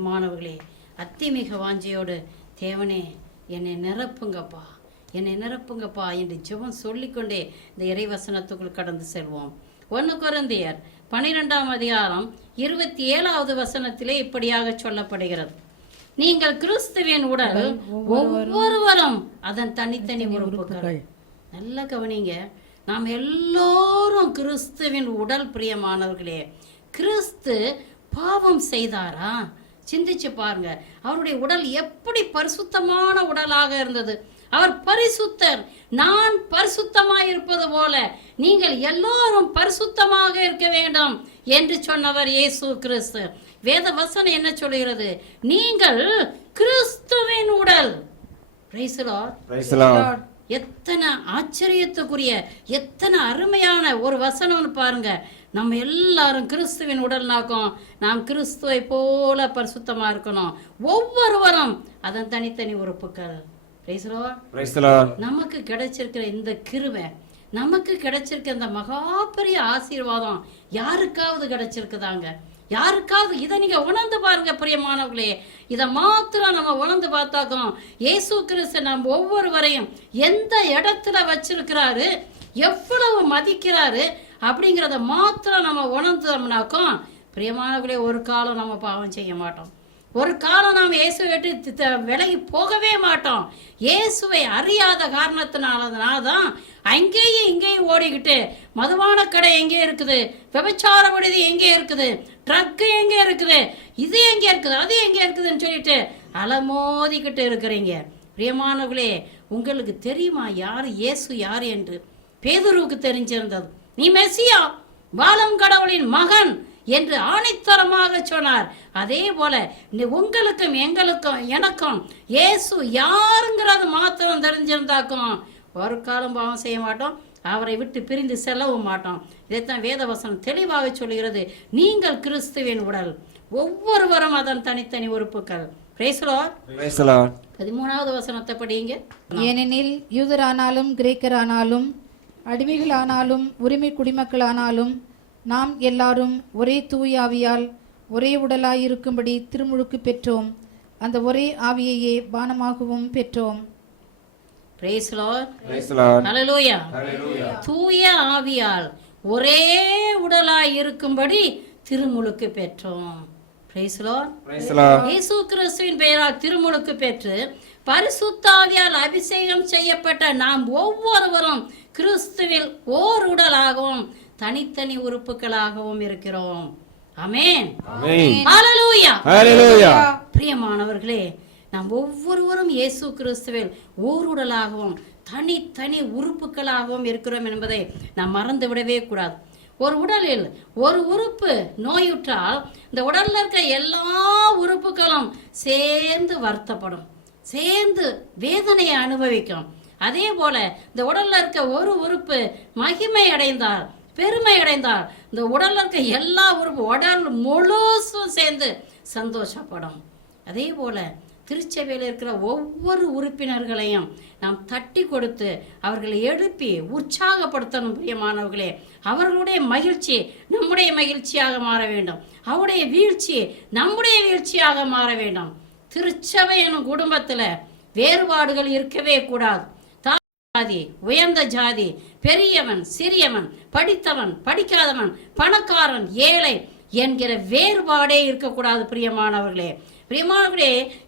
மாணவர்களே, அத்திமிக வாஞ்சையோடு தேவனே என்னை நிரப்புங்கப்பா, என்னை நிரப்புங்கப்பா என்று ஜெபம் சொல்லிக்கொண்டே இந்த இறைவசனத்துக்குள் கடந்து செல்வோம். 1 கொரிந்தியர் 12ஆம் அதிகாரம் 27வது வசனத்திலே இப்படியாக சொல்லப்படுகிறது. நீங்கள் கிறிஸ்துவின் உடல், ஒவ்வொருவரும் அதன் தனித்தனி உறுப்புகள். நல்ல கவனிங்க, நாம் எல்லோரும் கிறிஸ்துவின் உடல். பிரியமானவர்களே, கிறிஸ்து பாவம் செய்தாரா? சிந்திச்சு பாருங்க. அவருடைய உடல் எப்படி பரிசுத்தமான உடலாக இருந்தது. அவர் பரிசுத்தர். நான் பரிசுத்தமாய் இருப்பது போல நீங்கள் எல்லோரும் பரிசுத்தமாக இருக்க வேண்டும் என்று சொன்னவர் இயேசு கிறிஸ்து. வேத வசனம் என்ன சொல்கிறது? நீங்கள் கிறிஸ்துவின் உடல். Price the lord. Praise the Lord. எத்தனை ஆச்சரியத்துக்குரிய, எத்தனை அருமையான ஒரு வசனம்னு பாருங்க. நம்ம எல்லாரும் கிறிஸ்துவின் உடல்னாக்கும் நாம் கிறிஸ்துவை போல பரிசுத்தமா இருக்கணும். ஒவ்வொருவரும் அதன் தனித்தனி உறுப்புகள். Price the lord. Praise the Lord. நமக்கு கிடைச்சிருக்கிற இந்த கிருபை, நமக்கு கிடைச்சிருக்க இந்த மகா பெரிய ஆசீர்வாதம் யாருக்காவது கிடைச்சிருக்குதாங்க? யாருக்காவது? இதை நீங்க உணர்ந்து பாருங்க பிரியமானவர்களே. இதை மாத்திரம் நம்ம உணர்ந்து பார்த்தாக்கும் இயேசு கிறிஸ்து நம்ம ஒவ்வொருவரையும் எந்த இடத்துல வச்சிருக்கிறாரு, எவ்வளவு மதிக்கிறாரு அப்படிங்கிறத மாத்திரம் நம்ம உணர்ந்தோம்னாக்கும் பிரியமானவர்களே, ஒரு காலம் நம்ம பாவம் செய்ய மாட்டோம். ஒரு காலம் நாம் இயேசுவை விட்டு விலகி போகவே மாட்டோம். இயேசுவை அறியாத காரணத்தினாலதான் அங்கேயும் இங்கேயும் ஓடிக்கிட்டு, மதுபான கடை எங்கே இருக்குது, விபச்சார விடுதி எங்கே இருக்குது, ட்ரக்கு எங்கே இருக்குது, இது எங்கே இருக்குது, அது எங்கே இருக்குதுன்னு சொல்லிட்டு அலமோதிக்கிட்டு இருக்கிறீங்க. பிரியமானவர்களே, உங்களுக்கு தெரியுமா யார் இயேசு யார் என்று? பேதுருவுக்கு தெரிஞ்சிருந்தது. நீ மெசியா, வாழும் கடவுளின் மகன் என்று ஆணித்தரமாக சொன்னார். அதே போல உங்களுக்கும் எங்களுக்கும் எனக்கும் இயேசு யாருங்கிறது மாத்திரம் தெரிஞ்சிருந்தாக்கும் ஒரு காலம் பாவம் செய்ய மாட்டோம், அவரை விட்டு பிரிந்து செல்லவும் மாட்டோம். இதைத்தான் வேதவசனம் தெளிவாக சொல்கிறது. நீங்கள் கிறிஸ்துவின் உடல், ஒவ்வொருவரும் அதன் தனித்தனி உறுப்புகள். Praise the Lord. Praise the Lord. 13வது வசனத்தை படிங்க. ஏனெனில் யூதரானாலும் கிரேக்கரானாலும் அடிமைகளானாலும் உரிமை குடிமக்களானாலும் நாம் எல்லாரும் ஒரே தூய ஆவியால் ஒரே உடலாயிருக்கும்படி திருமுழுக்கு பெற்றோம். அந்த ஒரே ஆவியையே பானமாகவும் பெற்றோம். Praise the Lord. Praise the Lord. Hallelujah. Hallelujah. தூய ஆவியால் ஒரே உடலாய் இருக்கும்படி திருமுழுக்கு பெற்றோம். Praise the Lord. Praise the Lord. இயேசு கிறிஸ்துவின் பெயரால் திருமுழுக்கு பெற்று பரிசுத்த ஆவியால் அபிஷேகம் செய்யப்பட்ட நாம் ஒவ்வொருவரும் கிறிஸ்துவில் ஓர் உடலாகவும் தனித்தனி உறுப்புகளாகவும் இருக்கிறோம். ஆமென். Amen. ஹalleluya. Hallelujah. பிரியமானவர்களே, நாம் ஒவ்வொருவரும் இயேசு கிறிஸ்துவில் ஓர் உடலாகவும் தனித்தனி உறுப்புகளாகவும் இருக்கிறோம் என்பதை நாம் மறந்து விடவே கூடாது. ஒரு உடலில் ஒரு உறுப்பு நோயுற்றால் இந்த உடல்ல இருக்க எல்லா உறுப்புகளும் சேர்ந்து வருத்தப்படும், சேர்ந்து வேதனையை அனுபவிக்கும். அதே போல இந்த உடல்ல இருக்க ஒரு உறுப்பு மகிமை அடைந்தால், பெருமை அடைந்தால், இந்த உடல்ல இருக்க எல்லா உறுப்பு உடல் முழுசும் சேர்ந்து சந்தோஷப்படும். அதே போல திருச்சபையில் இருக்கிற ஒவ்வொரு உறுப்பினர்களையும் நாம் தட்டி கொடுத்து அவர்களை எழுப்பி உற்சாகப்படுத்தணும். பிரியமானவர்களே, அவர்களுடைய மகிழ்ச்சி நம்முடைய மகிழ்ச்சியாக மாற வேண்டும், அவருடைய வீழ்ச்சி நம்முடைய வீழ்ச்சியாக மாற வேண்டும். திருச்சபை எனும் குடும்பத்தில் வேறுபாடுகள் இருக்கவே கூடாது. ஜாதி, உயர்ந்த ஜாதி, பெரியவன் சிறியவன், படித்தவன் படிக்காதவன், பணக்காரன் ஏழை என்கிற வேறுபாடே இருக்கக்கூடாது. பிரியமானவர்களே,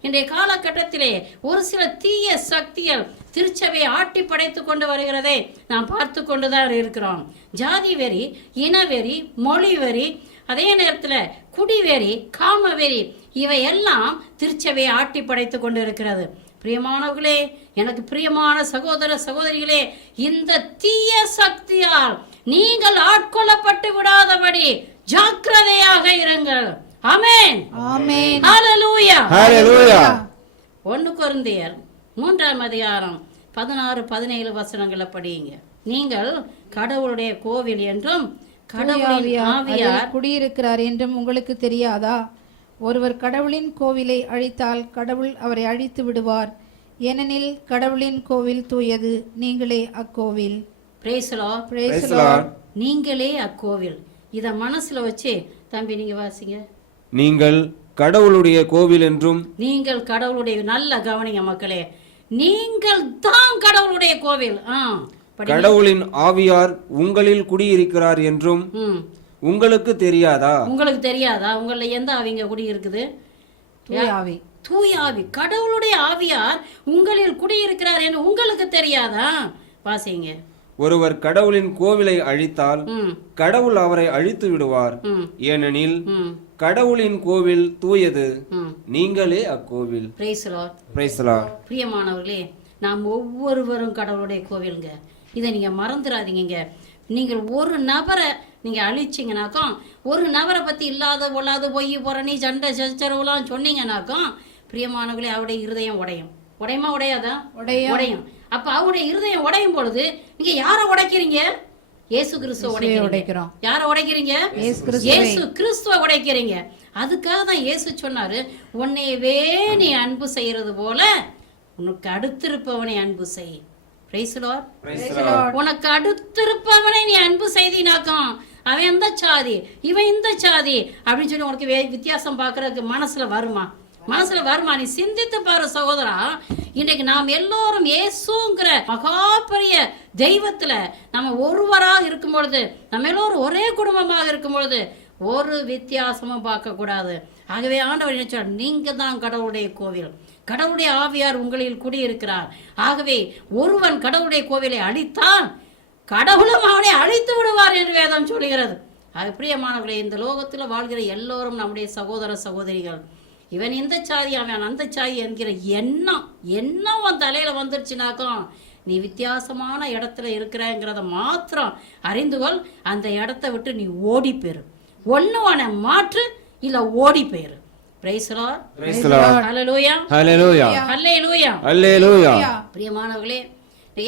இன்றைய காலகட்டத்திலே ஒரு சில தீய சக்திகள் திருச்சபையை ஆட்டி படைத்து கொண்டு வருகிறதை நாம் பார்த்து கொண்டுதான் இருக்கிறோம். ஜாதி வெறி, இனவெறி, மொழி வெறி, அதே நேரத்தில் குடிவெறி, காமவெறி, இவையெல்லாம் திருச்சபையை ஆட்டி படைத்து கொண்டு இருக்கிறது. பிரியமானவர்களே, எனக்கு பிரியமான சகோதர சகோதரிகளே, இந்த தீய சக்தியால் நீங்கள் ஆட்கொள்ளப்பட்டு விடாதபடி ஜாக்கிரதையாக இருங்கள். ஆமென். ஆமென். ஹalleluya. Hallelujah. 1 கொரிந்தியர் 3ஆம் அதிகாரம் 16-17 வசனங்களை படியுங்க. நீங்கள் கடவுளுடைய கோவில் என்றும் கடவுளின் ஆவியார் குடியிருக்கிறார் என்றும் உங்களுக்கு தெரியாதா? ஒருவர் கடவுளின் கோவிலை அழித்தால் கடவுள் அவரை அழித்து விடுவார். ஏனெனில் கடவுளின் கோவில் தூயது, நீங்களே அக்கோவில். Praise the Lord. Praise Praise the the Lord. Lord. நீங்களே அக்கோவில். இதை மனசுல வச்சு தம்பி நீங்க வாசிங்க. நீங்கள் கடவுளுடைய கோவில் என்றும் நீங்கள் கடவுளுடைய, நல்ல கவனிங்க மக்களே, நீங்கள் தான் கடவுளுடைய கோவில். கடவுளின் ஆவியார் உங்களில் குடியிருக்கிறார் என்றும் உங்களுக்கு தெரியாதா? உங்களுக்கு தெரியாதா? உங்கள எந்த ஆவிங்க குடி இருக்குது? தூய ஆவி. தூய ஆவி, கடவுளுடைய ஆவியார் உங்களில் குடியிருக்கிறார் என்று உங்களுக்கு தெரியாதா? வாசிங்க. ஒருவர் கடவுளின் கோவிலை அழித்தால் ம், கடவுள் அவரை அழித்து விடுவார். ம், ஏனெனில் ம், கடவுளின் கோவில் தூயது, ம். நீங்களே அக்கோவில். Praise the Lord. Praise the Lord. பிரியமானவர்களே, நாம் ஒவ்வொருவரும் கடவுளுடைய கோவிலுங்க. இதை நீங்க மறந்துடாதீங்க. நீங்கள் ஒரு நபரை நீங்க அழிச்சிங்கனாக்கா, ஒரு நபரை பத்தி இல்லாத பொல்லாத பொய் புரணி சண்டை சச்சரவுலாம் சொன்னீங்கன்னாக்கா, பிரியமானவர்களே, அவருடைய இருதயம் உடையும். உடையுமா உடையாதா? உடையும். அப்ப அவருடைய இருதயம் உடையும் பொழுது நீங்க யாரை உடைக்கிறீங்க? இயேசு கிறிஸ்துவ உடைக்கிறோம். யாரை உடைக்கிறீங்க? இயேசு கிறிஸ்துவ உடைக்கிறீங்க. அதுக்காக தான் இயேசு சொன்னாரு, உன்னையவே நீ அன்பு செய்யறது போல உனக்கு அடுத்திருப்பவனை அன்பு செய். Praise the Lord. Praise the Lord. உனக்கு அடுத்திருப்பவனை நீ அன்பு செய்தினாக்கும், அவன் இந்த சாதி இவன் இந்த சாதி அப்படின்னு சொல்லி உனக்கு வித்தியாசம் பார்க்கறதுக்கு மனசுல வருமா? மனசுல வருமா? நீ சிந்தித்து பாரு சகோதரா. இன்றைக்கு நாம் எல்லோரும் இயேசுங்கிற மகா பெரிய தெய்வத்துல நம்ம ஒருவராக இருக்கும் பொழுது, நம்ம எல்லோரும் ஒரே குடும்பமாக இருக்கும் பொழுது ஒரு வித்தியாசமும் பார்க்க கூடாது. ஆகவே ஆண்டவர் நினைச்சார், நீங்க தான் கடவுளுடைய கோவில், கடவுளுடைய ஆவியார் உங்களில் குடியிருக்கிறார். ஆகவே ஒருவன் கடவுளுடைய கோவிலை அழித்தால் கடவுளும் அவனை அழித்து விடுவார் என்று வேதம் சொல்கிறது. அது பிரியமானவர்களே, இந்த லோகத்தில் வாழ்கிற எல்லோரும் நம்முடைய சகோதர சகோதரிகள். இவன் இந்த சாதி அவன் அந்த சாதி என்கிற எண்ணம் உன் தலையில வந்துருச்சுனாக்கா நீ வித்தியாசமான இடத்துல இருக்கிறங்கிறத மாத்திரம் அறிந்துகொள். அந்த இடத்த விட்டு நீ ஓடி போயிரு. ஒண்ணு உன மாற்று, இல்ல ஓடி போயிரு. Praise the Lord. Praise the Lord. Hallelujah. Hallelujah. Hallelujah. Hallelujah. பிரியமானவர்களே,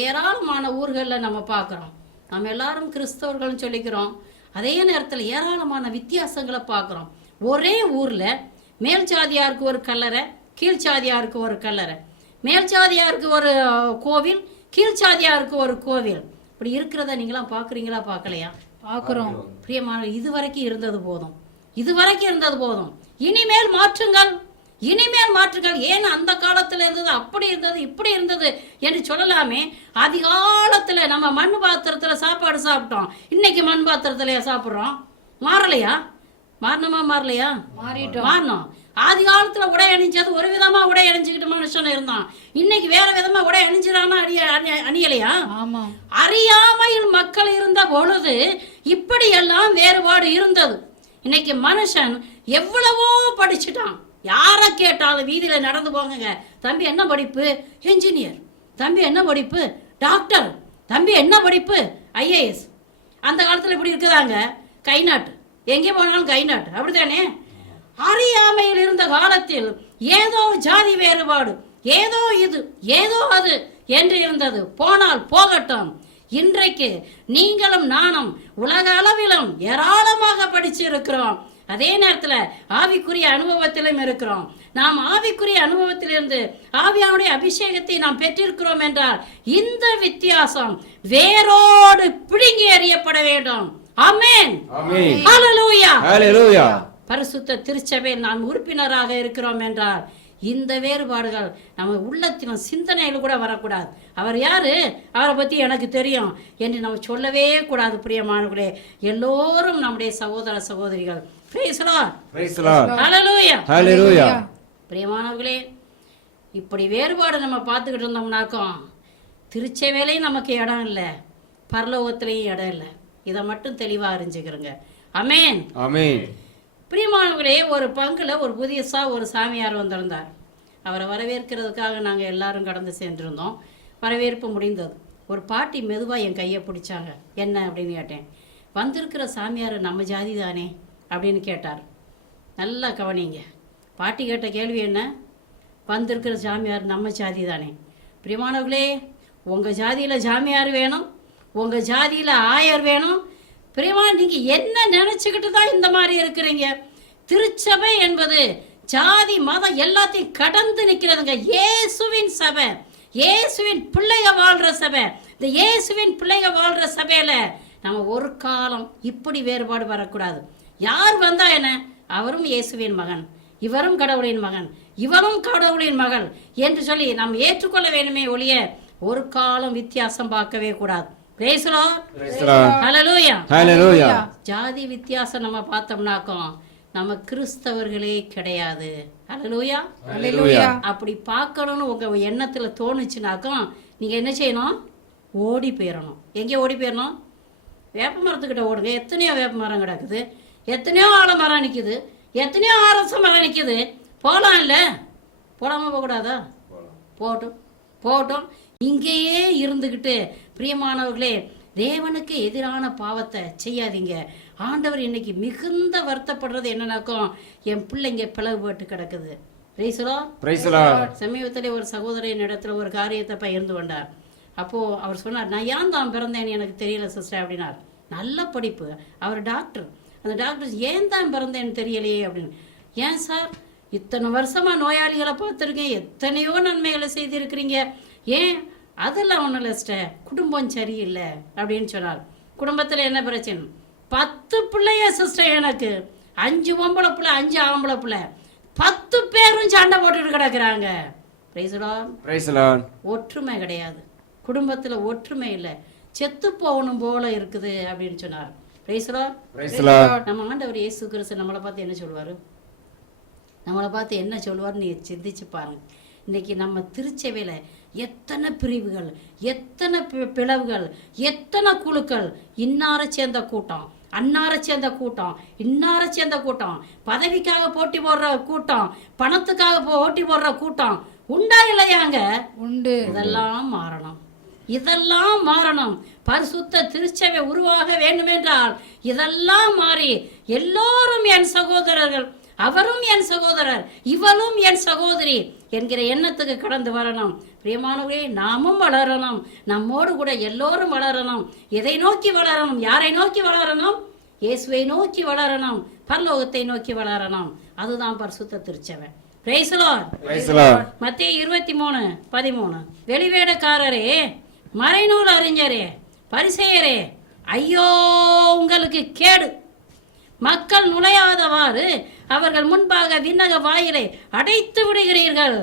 ஏராளமான ஊர்களில் நம்ம பார்க்குறோம். நம்ம எல்லாரும் கிறிஸ்தவர்கள்னு சொல்லிக்கிறோம். அதே நேரத்தில் ஏராளமான வித்தியாசங்களை பார்க்குறோம். ஒரே ஊர்ல மேல் ஜாதியாருக்கு ஒரு கல்லறை, கீழ் ஜாதியாருக்கு ஒரு கல்லறை, மேல் ஜாதியாருக்கு ஒரு கோவில், கீழ் ஜாதியாருக்கு ஒரு கோவில். இப்படி இருக்கிறத நீங்களாம் பார்க்குறீங்களா? பார்க்கலையா? பார்க்குறோம். பிரியமான, இதுவரைக்கும் இருந்தது போதும், இதுவரைக்கும் இருந்தது போதும். இனிமேல் மாற்றுங்கள், இனிமேல் மாற்றுங்கள். ஏன் அந்த காலத்துல இருந்தது, அப்படி இருந்தது, இப்படி இருந்தது என்று சொல்லலாமே. அதிகாலத்துல நம்ம மண் பாத்திரத்துல சாப்பாடு சாப்பிட்டோம், இன்னைக்கு மண் பாத்திரத்திலயா சாப்பிட்றோம்? மாறலையா? மாறணுமா? மாறலையா? மாறணும். ஆதி காலத்துல உடை அணிஞ்சது ஒரு விதமா உடை அணிஞ்சுக்கிட்டு மனுஷன் இருந்தான். இன்னைக்கு வேற விதமா உடை அணிஞ்சிடானா? அணியலையா? அறியாமையில் மக்கள் இருந்த பொழுது இப்படி எல்லாம் வேறுபாடு இருந்தது. இன்னைக்கு மனுஷன் எவ்வளவோ படிச்சுட்டான். யாரை கேட்டாலும் வீதியில நடந்து போங்க, தம்பி என்ன படிப்பு? என்ஜினியர். தம்பி என்ன படிப்பு? டாக்டர். தம்பி என்ன படிப்பு? IAS. அந்த காலத்துல இப்படி இருக்குதாங்க, கை நாட்டு, எங்கே போனாலும் கை நாட்டு, அப்படித்தானே? அறியாமையில் இருந்த காலத்தில் ஏதோ ஜாதி வேறுபாடு, ஏதோ இது, ஏதோ அது என்று இருந்தது. போனால் போகட்டும். இன்றைக்கு நீங்களும் நானும் உலக அளவிலும் ஏராளமாக படிச்சு இருக்கிறோம். அதே நேரத்தில் ஆவிக்குரிய அனுபவத்திலும் இருக்கிறோம். நாம் ஆவிக்குரிய அனுபவத்திலிருந்து ஆவியானுடைய அபிஷேகத்தை நாம் பெற்றிருக்கிறோம் என்றால் இந்த வித்தியாசம் வேரோடு பிடுங்கி எறியப்பட வேண்டும். ஆமென். ஹல்லேலூயா. ஹல்லேலூயா. பரிசுத்த திருச்சபையில் நாம் உறுப்பினராக இருக்கிறோம் என்றால் இந்த வேறுபாடுகள் நம்ம உள்ளத்திலும் சிந்தனையில் கூட வரக்கூடாது. அவர் யாரு, அவரை பத்தி எனக்கு தெரியும் என்று நம்ம சொல்லவே கூடாது. பிரியமானவர்களே, எல்லோரும் நம்முடைய சகோதர சகோதரிகள். Praise lord. Praise lord. ஹல்லேலூயா. ஹல்லேலூயா. பிரியமானவர்களே, இப்படி வேறுபாடு நம்ம பார்த்துக்கிட்டு இருந்தோம்னாக்கும் திருச்சபையிலையும் நமக்கு இடம் இல்லை, பரலோகத்திலையும் இடம் இல்லை. இதை மட்டும் தெளிவாக அறிஞ்சுக்கிறோங்க. ஆமென். ஆமென். பிரியமானவர்களே, ஒரு பங்குல ஒரு புதியசா ஒரு சாமியார் வந்திருந்தார். அவரை வரவேற்கிறதுக்காக நாங்கள் எல்லாரும் கடந்து சென்றிருந்தோம். வரவேற்பு முடிந்தது. ஒரு பாட்டி மெதுவாக என் கையை பிடிச்சாங்க. என்ன அப்படின்னு கேட்டேன். வந்திருக்கிற சாமியார் நம்ம ஜாதி தானே அப்படின்னு கேட்டார். நல்லா கவனிங்க. பாட்டி கேட்ட கேள்வி என்ன? வந்திருக்கிற சாமியார் நம்ம ஜாதி தானே. பிரியமானவர்களே, உங்கள் ஜாதியில் சாமியார் வேணும், உங்கள் ஜாதியில் ஆயர் வேணும். பிரியமா, நீங்க என்ன நினைச்சுக்கிட்டு தான் இந்த மாதிரி இருக்கிறீங்க? திருச்சபை என்பது ஜாதி மதம் எல்லாத்தையும் கடந்து நிற்கிறதுங்க. இயேசுவின் சபை, இயேசுவின் பிள்ளைக வாழ்ற சபை. இந்த இயேசுவின் பிள்ளைக வாழ்ற சபையில நம்ம ஒரு காலம் இப்படி வேறுபாடு வரக்கூடாது. யார் வந்தா என்ன, அவரும் இயேசுவின் மகன், இவரும் கடவுளின் மகன், இவரும் கடவுளின் மகள் என்று சொல்லி நாம் ஏற்றுக்கொள்ள வேண்டுமே ஒழிய ஒரு காலம் வித்தியாசம் பார்க்கவே கூடாது. Praise the Lord. Hallelujah. Hallelujah. ஜாதி வித்தியாசம் நம்ம பார்த்தோம்னாக்கும் நம்ம கிறிஸ்தவர்களே கிடையாது. ஹல்லேலூயா. ஹல்லேலூயா. அப்படி பார்க்கணும்னு உங்க எண்ணத்துல தோணுச்சுனாக்கும் நீங்க என்ன செய்யணும்? ஓடி போயிடணும். எங்கே ஓடி போயிடணும்? வேப்ப மரத்துக்கிட்ட ஓடுங்க. எத்தனையோ வேப்ப மரம் கிடக்குது, எத்தனையோ ஆலமரம் நிற்குது, எத்தனையோ அரச மரம் நிற்குது. போகலாம் இல்லை? போடாமல் போகக்கூடாதா? போகட்டும், போகட்டும். இங்கேயே இருந்துக்கிட்டு பிரியமானவர்களே, தேவனுக்கு எதிரான பாவத்தை செய்யாதீங்க. ஆண்டவர் இன்னைக்கு மிகுந்த வருத்தப்படுறது என்னன்னாக்கும், என் பிள்ளைங்க பிளவுபட்டு கிடக்குது. சமீபத்தில் ஒரு சகோதரின் இடத்துல ஒரு காரியத்தை பகிர்ந்து கொண்டார். அப்போ அவர் சொன்னார், நான் ஏன் தான் பிறந்தேன்னு எனக்கு தெரியல சிஸ்டர் அப்படின்னார். நல்ல படிப்பு, அவர் டாக்டர். அந்த டாக்டர் ஏன் தான் பிறந்தேன்னு தெரியலையே அப்படின்னு. ஏன் சார், இத்தனை வருஷமா நோயாளிகளை பார்த்துருக்கேன், எத்தனையோ நன்மைகளை செய்திருக்கிறீங்க, ஏன்? அதெல்லாம் ஒன்றும் இல்லை சிஸ்டர், குடும்பம் சரியில்லை அப்படின்னு சொன்னார். குடும்பத்தில் என்ன பிரச்சனை? 10 பிள்ளைய சிஸ்டர், எனக்கு 5 பொம்பளை பிள்ளை, 5 ஆம்பளை பிள்ளை, 10 பேரும் சண்டை போட்டுட்டு கிடக்குறாங்க. ஒற்றுமை கிடையாது குடும்பத்தில், ஒற்றுமை இல்லை, செத்து போகணும் போல இருக்குது அப்படின்னு சொன்னார். நம்ம ஆண்டவர் இயேசு கிறிஸ்து நம்மளை பார்த்து என்ன சொல்லுவார்? நம்மளை பார்த்து என்ன சொல்லுவார்? நீ சிந்திச்சு பாருங்க. இன்னைக்கு நம்ம திருச்சபையில் எத்தனை பிரிவுகள், எத்தனை பிளவுகள், எத்தனை குழுக்கள், இன்னாரை சேர்ந்த கூட்டம், அன்னாரை சேர்ந்த கூட்டம், இன்னாரை சேர்ந்த கூட்டம், பதவிக்காக போட்டி போடுற கூட்டம், பணத்துக்காக போட்டி போடுற கூட்டம் உண்டா இல்லையாங்க? உண்டு. இதெல்லாம் மாறணும், இதெல்லாம் மாறணும். பரிசுத்த திருச்சபை உருவாக வேண்டுமென்றால் இதெல்லாம் மாறி எல்லோரும் என் சகோதரர்கள், அவரும் என் சகோதரர், இவளும் என் சகோதரி என்கிற எண்ணத்துக்கு கடந்து வரணும். பிரியமானவரே, நாமும் வளரணும், நம்மோடு கூட எல்லோரும் வளரணும். எதை நோக்கி வளரணும்? யாரை நோக்கி வளரணும்? இயேசுவை நோக்கி வளரணும், பரலோகத்தை நோக்கி வளரணும். அதுதான் பரிசுத்த திருச்சபை. Price the Lord. மத்தேயு 23:13 வெளிவேடக்காரரே, மறைநூல் அறிஞரே, பரிசேயரே, ஐயோ உங்களுக்கு கேடு! மக்கள் நுழையாதவாறு அவர்கள் முன்பாக விண்ணக வாயிலை அடைத்து விடுகிறீர்கள்.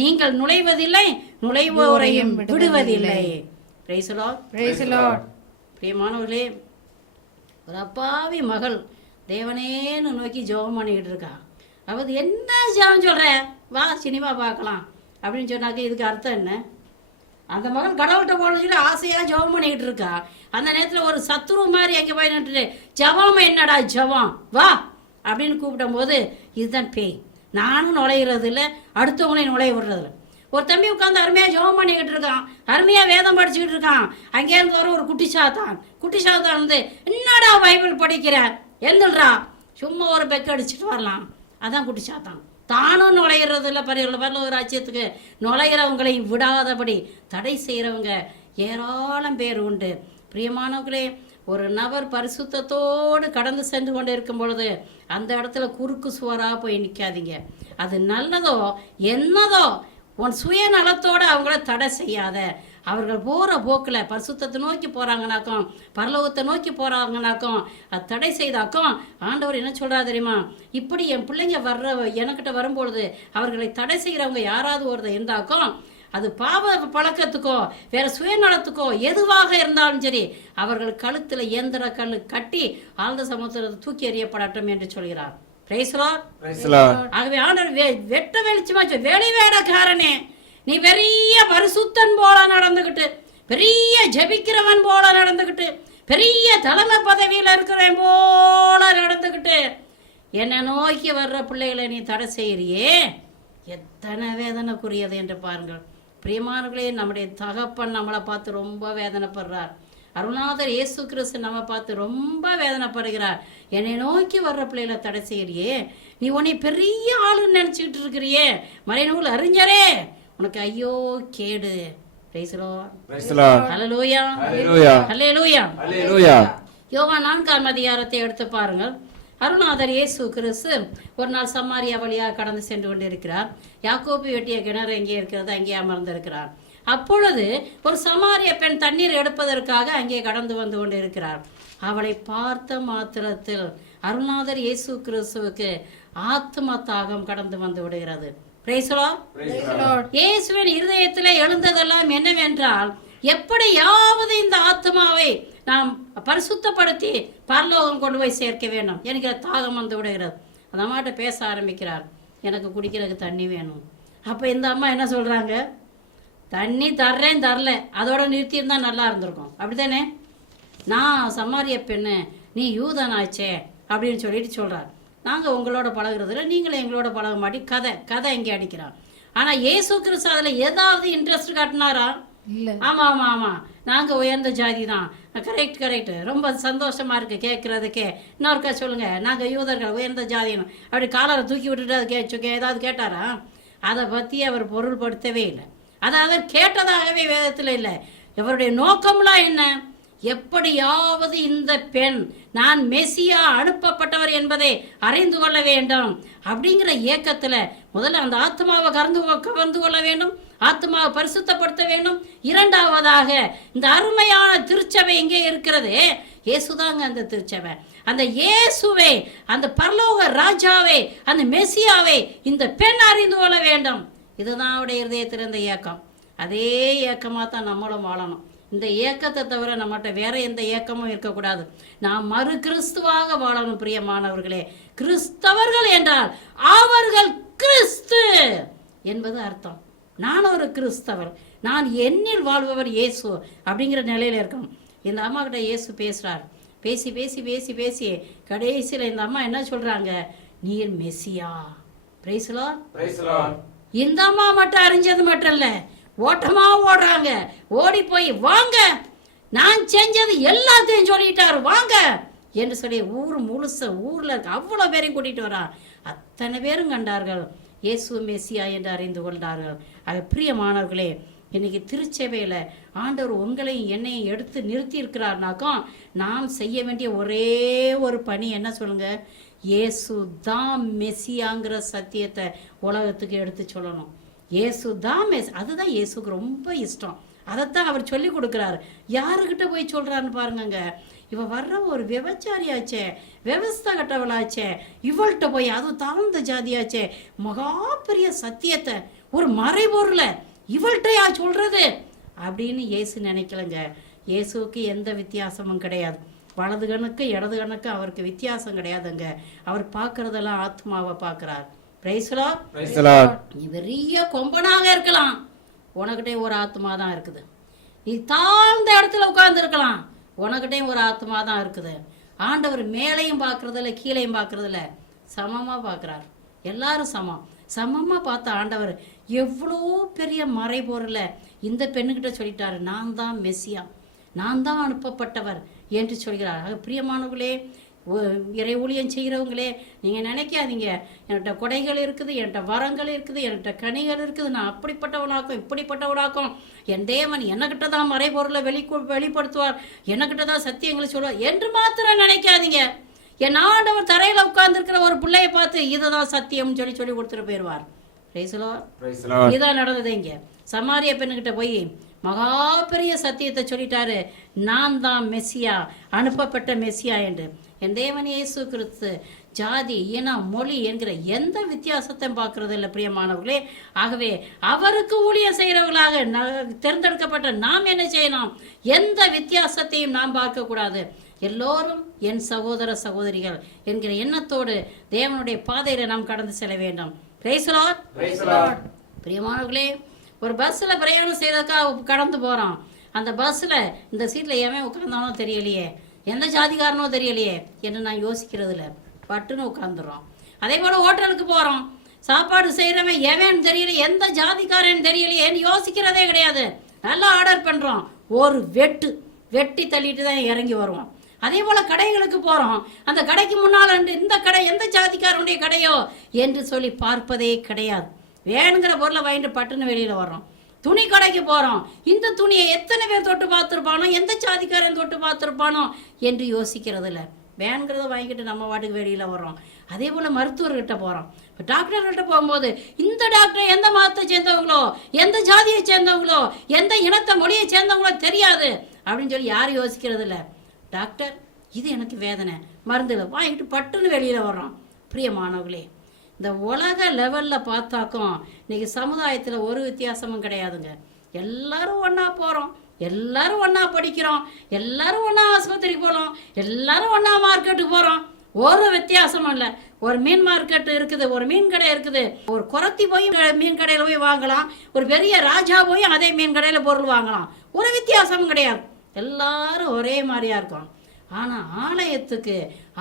நீங்கள் நுழைவதில்லை, நுழைவோரையும் விடுவதில்லை. Price the Lord. Praise the Lord. பிரியமானவர்களே, ஒரு அப்பாவி மகள் தேவனேன்னு நோக்கி ஜெபம் பண்ணிக்கிட்டு இருக்கா. அவள் என்ன ஜெபம் சொல்ற, வா சினிமா பார்க்கலாம் அப்படின்னு சொன்னாக்க இதுக்கு அர்த்தம் என்ன? அந்த மகன் கடவுள்கிட்ட போகணும்னு சொல்லி ஆசையாக ஜெபம் பண்ணிக்கிட்டு இருக்கா. அந்த நேரத்தில் ஒரு சத்துரு மாதிரி அங்கே போய் நின்றுட்டு, ஜெபம் என்னடா ஜெபம், வா அப்படின்னு கூப்பிடும் போது, இதுதான் பேய். நானும் நுழையிறது இல்லை, அடுத்தவங்களையும் நுழைய விடுறதில்ல. ஒரு தம்பி உட்காந்து அருமையாக ஜெபம் பண்ணிக்கிட்டு இருக்கான், அருமையாக வேதம் படிச்சுக்கிட்டு இருக்கான். அங்கேருந்து வர ஒரு குட்டி சாத்தான் வந்து, என்னடா பைபிள் படிக்கிற, எழுந்துடுறா, சும்மா ஒரு பெக் அடிச்சுட்டு வரலாம். அதான் குட்டி சாத்தான். தானும் நுழையிறது இல்லை, பரலோக ராஜ்யத்துக்கு நுழையிறவங்களை விடாதபடி தடை செய்கிறவங்க ஏராளம் பேர் உண்டு. பிரியமானவர்களே, ஒரு நபர் பரிசுத்தத்தோடு கடந்து சென்று கொண்டு இருக்கும் பொழுது அந்த இடத்துல குறுக்கு சுவராக போய் நிற்காதீங்க. அது நல்லதோ என்னதோ உன் சுயநலத்தோடு அவங்கள தடை செய்யாத. அவர்கள் போகிற போக்கில் பரிசுத்தத்தை நோக்கி போகிறாங்கனாக்கும், பரலோகத்தை நோக்கி போகிறாங்கனாக்கும், அது தடை செய்தாக்கும் ஆண்டவர் என்ன சொல்கிறா தெரியுமா? இப்படி என் பிள்ளைங்க எனக்கிட்ட வரும்பொழுது அவர்களை தடை செய்கிறவங்க யாராவது ஒருத்தர் இருந்தாக்கும், அது பாவ பழக்கத்துக்கோ வேற சுயநலத்துக்கோ எதுவாக இருந்தாலும் சரி, அவர்கள் கழுத்தில் இயந்திர கல் கட்டி ஆழ்ந்த சமுத்திரத்தை தூக்கி எறியப்படட்டும் என்று சொல்கிறார். Price the Lord. ஆகவே ஆண்டவர் வெட்ட வெளிச்சமா வெளிவேடக்காரனே, நீ பெரிய பரிசுத்தன் போல நடந்துக்கிட்டு, பெரிய ஜெபிக்கிறவன் போல நடந்துக்கிட்டு, பெரிய தலைமை பதவியில் இருக்கிறவன் போல நடந்துக்கிட்டு என்னை நோக்கி வர்ற பிள்ளைகளை நீ தடை செய்கிறியே, எத்தனை வேதனைக்குரியது என்று பாருங்கள். பிரியமானவர்களே, நம்முடைய தகப்பன் நம்மளை பார்த்து ரொம்ப வேதனைப்படுறார். அருள்நாதர் இயேசு கிறிஸ்து நம்ம பார்த்து ரொம்ப வேதனைப்படுகிறார். என்னை நோக்கி வர்ற பிள்ளைகளை தடை செய்கிறியே, நீ உன்னை பெரிய ஆளுன்னு நினச்சிக்கிட்டு இருக்கிறியே, மறைநூல் அறிஞரே, உனக்கு ஐயோ கேடு. Praise the lord. ஹல்லேலூயா. ஹல்லேலூயா. யோவான் 4ஆம் அதிகாரத்தை எடுத்து பாருங்கள். அருள்நாதர் இயேசு கிறிஸ்து ஒரு நாள் சமாரியா வழியாக கடந்து சென்று கொண்டிருக்கிறார். யாக்கோபு வெட்டிய கிணறு எங்கே இருக்கிறது, அங்கே அமர்ந்திருக்கிறார். அப்பொழுது ஒரு சமாரிய பெண் தண்ணீர் எடுப்பதற்காக அங்கே கடந்து வந்து கொண்டிருக்கிறார். அவளை பார்த்த மாத்திரத்தில் அருள்நாதர் இயேசு கிறிஸ்துவுக்கு ஆத்ம தாகம் கடந்து வந்து விடுகிறது. Price the Lord. இயேசுவின் இருதயத்திலே எழுந்ததெல்லாம் என்னவென்றால், எப்படியாவது இந்த ஆத்மாவை நாம் பரிசுத்தப்படுத்தி பரலோகம் கொண்டு போய் சேர்க்க வேண்டும் என்கிற தாகம் வந்து விடுகிறது. அந்த அம்மாட்ட பேச ஆரம்பிக்கிறார், எனக்கு குடிக்கிறதுக்கு தண்ணி வேணும். அப்போ இந்த அம்மா என்ன சொல்கிறாங்க, தண்ணி தர்றேன் தரல, அதோட நிறுத்தியிருந்தா நல்லா இருந்திருக்கும், அப்படித்தானே? நான் சமாரிய பெண்ணு, நீ யூதனாச்சே அப்படின்னு சொல்லிட்டு சொல்கிறார். நாங்கள் உங்களோட பழகுறதில்ல, நீங்களும் எங்களோட பழக மாட்டி கதை இங்கே அடிக்கிறான். ஆனால் இயேசு கிறிஸ்து அதில் ஏதாவது இன்ட்ரெஸ்ட் காட்டினாரா? இல்லை. ஆமாம், நாங்கள் உயர்ந்த ஜாதி தான். கரெக்ட், ரொம்ப சந்தோஷமாக இருக்குது கேட்குறதுக்கே. இன்னொருக்கா சொல்லுங்கள், நாங்கள் யூதர்கள் உயர்ந்த ஜாதின்னு அப்படி காலரை தூக்கி விட்டுட்டு அது ஏதாவது கேட்டாரா? அதை பற்றி அவர் பொருள்படுத்தவே இல்லை. அதை அவர் கேட்டதாகவே வேதத்தில் இல்லை. இவருடைய நோக்கம்லாம் என்ன? எப்படியாவது இந்த பெண் நான் மெசியா அனுப்பப்பட்டவர் என்பதை அறிந்து கொள்ள வேண்டும் அப்படிங்கிற ஏக்கத்தில் முதல்ல அந்த ஆத்மாவை கவர்ந்து கொள்ள வேண்டும், ஆத்மாவை பரிசுத்தப்படுத்த வேண்டும். இரண்டாவதாக இந்த அருமையான திருச்சபை எங்கே இருக்கிறது? இயேசுதாங்க அந்த திருச்சபை. அந்த இயேசுவை, அந்த பரலோக ராஜாவை, அந்த மெசியாவை இந்த பெண் அறிந்து கொள்ள வேண்டும். இதுதான் அவருடைய இருதயத்தில் இருந்த ஏக்கம். அதே ஏக்கமாக தான் நம்மளும் வாழணும். இந்த ஏக்கத்தை தவிர நம்மகிட்ட வேற எந்த ஏக்கமும் இருக்கக்கூடாது. நாம் மறு கிறிஸ்துவாக வாழணும். பிரியமானவர்களே, கிறிஸ்தவர்கள் என்றால் அவர்கள் கிறிஸ்து என்பது அர்த்தம். நான் ஒரு கிறிஸ்தவர், நான் என்னில் வாழ்பவர் இயேசு அப்படிங்கிற நிலையில இருக்கணும். இந்த அம்மா கிட்ட இயேசு பேசுறார். பேசி பேசி பேசி பேசி கடைசியில் இந்த அம்மா என்ன சொல்றாங்க, நீர் மெசியா. Price the Lord. இந்த அம்மா மட்டும் அறிஞ்சது மட்டும் இல்லை, ஓட்டமா ஓடுறாங்க. ஓடி போய் வாங்க, நான் செஞ்சது எல்லாத்தையும் சொல்லிட்டாரு வாங்க என்று சொல்லி ஊர் முழுச ஊர்ல இருக்க அவ்வளோ பேரையும் கூட்டிட்டு வரா. அத்தனை பேரும் கண்டார்கள், இயேசு மெசியா என்று அறிந்து கொண்டார்கள். அது பிரியமானவர்களே, இன்னைக்கு திருச்சபையில் ஆண்டவர் உங்களையும் என்னையும் எடுத்து நிறுத்தி இருக்கிறார்னாக்கா நாம் செய்ய வேண்டிய ஒரே ஒரு பணி என்ன சொல்லுங்க, இயேசு தான் மெசியாங்கிற சத்தியத்தை உலகத்துக்கு எடுத்து சொல்லணும். இயேசு தான் அதுதான் இயேசுக்கு ரொம்ப இஷ்டம். அதைத்தான் அவர் சொல்லி கொடுக்குறாரு. யாருக்கிட்ட போய் சொல்றாருன்னு பாருங்கங்க, இவ வர்ற ஒரு விபச்சாரியாச்சே, விவஸ்தை கட்டவளாச்சே, இவள்கிட்ட போய் அதுவும் தாழ்ந்த ஜாதியாச்சே, மகா பெரிய சத்தியத்தை ஒரு மறைபொருளை இவள்கிட்டயா சொல்றது அப்படின்னு இயேசு நினைக்கலங்க. இயேசுக்கு எந்த வித்தியாசமும் கிடையாது. வலது கண்ணுக்கு இடது கண்ணுக்கு அவருக்கு வித்தியாசம் கிடையாதுங்க. அவர் பார்க்கறதெல்லாம் ஆத்மாவை பார்க்கிறார். Praise lord. நீ பெரிய கொம்பனாக இருக்கலாம், உனக்கிட்டே ஒரு ஆத்மா தான் இருக்குது. நீ தாழ்ந்த இடத்துல உட்கார்ந்து இருக்கலாம், உனக்கிட்டையும் ஒரு ஆத்மா தான் இருக்குது. ஆண்டவர் மேலையும் பார்க்கறதில்ல கீழையும் பார்க்கறதில்ல, சமமா பார்க்கிறார். எல்லாரும் சமமா பார்த்த ஆண்டவர் எவ்வளோ பெரிய மறைபொருளை இந்த பெண்ணுக்கிட்ட சொல்லிட்டாரு, நான் தான் மெசியா, நான் தான் அனுப்பப்பட்டவர் என்று சொல்கிறார். பிரியமானவர்களே, இறை ஊழியம் செய்கிறவங்களே, நீங்கள் நினைக்காதீங்க என்கிட்ட கொடைகள் இருக்குது, என்கிட்ட வரங்கள் இருக்குது, என்கிட்ட கனிகள் இருக்குது, நான் அப்படிப்பட்டவனாக்கும் இப்படிப்பட்டவனாக்கும், என் தேவன் என்னக்கிட்ட தான் மறைபொருளை வெளிப்படுத்துவார், என்னக்கிட்ட தான் சத்தியங்களை சொல்லுவார் என்று மாத்திரம் நினைக்காதீங்க. என் ஆண்டவர் தரையில் உட்கார்ந்துருக்கிற ஒரு பிள்ளைய பார்த்து இதுதான் சத்தியம் சொல்லி கொடுத்துட்டு போயிடுவார். இதான் நடந்தது. இங்க சமாரிய பெண்ணுகிட்ட போய் மகா பெரிய சத்தியத்தை சொல்லிட்டாரு, நான் தான் மெசியா, அனுப்பப்பட்ட மெசியா என்று. என் தேவன் இயேசு கிறிஸ்து ஜாதி இனம் மொழி என்கிற எந்த வித்தியாசத்தையும் பார்க்கறது இல்லை பிரியமானவர்களே. ஆகவே அவருக்கு ஊழியம் செய்கிறவர்களாக தேர்ந்தெடுக்கப்பட்ட நாம் என்ன செய்யணும், எந்த வித்தியாசத்தையும் நாம் பார்க்கக்கூடாது. எல்லோரும் என் சகோதர சகோதரிகள் என்கிற எண்ணத்தோடு தேவனுடைய பாதையில நாம் கடந்து செல்ல வேண்டும். Praise lord. பிரியமானவர்களே, ஒரு பஸ்ஸில் பிரயாணம் செய்யறதுக்காக கடந்து போகிறோம். அந்த பஸ்ஸில் இந்த சீட்டில் எவன் உட்கார்ந்தானோ தெரியலையே, எந்த ஜாதிகாரனோ தெரியலையே என்று நான் யோசிக்கிறது இல்லை, பட்டுன்னு உட்காந்துடுறோம். அதே போல் ஹோட்டலுக்கு போகிறோம், சாப்பாடு செய்கிறவன் எவன் தெரியல, எந்த ஜாதிக்காரன் தெரியலையேன்னு யோசிக்கிறதே கிடையாது. நல்லா ஆர்டர் பண்ணுறோம், ஒரு வெட்டி தள்ளிட்டு தான் இறங்கி வருவோம். அதே போல் கடைகளுக்கு போகிறோம், அந்த கடைக்கு முன்னால் இந்த கடை எந்த ஜாதிக்காரனுடைய கடையோ என்று சொல்லி பார்ப்பதே கிடையாது. வேணுங்கிற பொருளை வாங்கிட்டு பட்டுன்னு வெளியில் வர்றோம். துணி கடைக்கு போகிறோம், இந்த துணியை எத்தனை பேர் தொட்டு பார்த்துருப்பானோ, எந்த ஜாதிக்காரன் தொட்டு பார்த்துருப்பானோ என்று யோசிக்கிறது இல்லை. வேணுங்கிறத வாங்கிட்டு நம்ம வாட்டுக்கு வெளியில் வர்றோம். அதே போல் மருத்துவர்கிட்ட போகிறோம், இப்போ டாக்டர்கிட்ட போகும்போது இந்த டாக்டர் எந்த மதத்தை சேர்ந்தவங்களோ, எந்த ஜாதியை சேர்ந்தவங்களோ, எந்த இனத்தை மொழியை சேர்ந்தவங்களோ தெரியாது அப்படின்னு சொல்லி யாரும் யோசிக்கிறது இல்லை. டாக்டர் இது எனக்கு வேதனை, மருந்துல வாங்கிட்டு பட்டுன்னு வெளியில் வர்றோம். பிரியமானவர்களே, இந்த உலக லெவலில் பார்த்தாக்கும் இன்னைக்கு சமுதாயத்தில் ஒரு வித்தியாசமும் கிடையாதுங்க. எல்லாரும் ஒன்றா போகிறோம், எல்லாரும் ஒன்றா படிக்கிறோம், எல்லாரும் ஒன்றா ஆஸ்பத்திரிக்கு போகிறோம், எல்லாரும் ஒன்றா மார்க்கெட்டுக்கு போகிறோம். ஒரு வித்தியாசமும் இல்லை. ஒரு மீன் மார்க்கெட்டு இருக்குது, ஒரு மீன் கடை இருக்குது. ஒரு குறத்தி போய் மீன் கடையில் போய் வாங்கலாம், ஒரு பெரிய ராஜா போய் அதே மீன் கடையில் பொருள் வாங்கலாம். ஒரு வித்தியாசமும் கிடையாது, எல்லாரும் ஒரே மாதிரியா இருக்கும். ஆனால் ஆலயத்துக்கு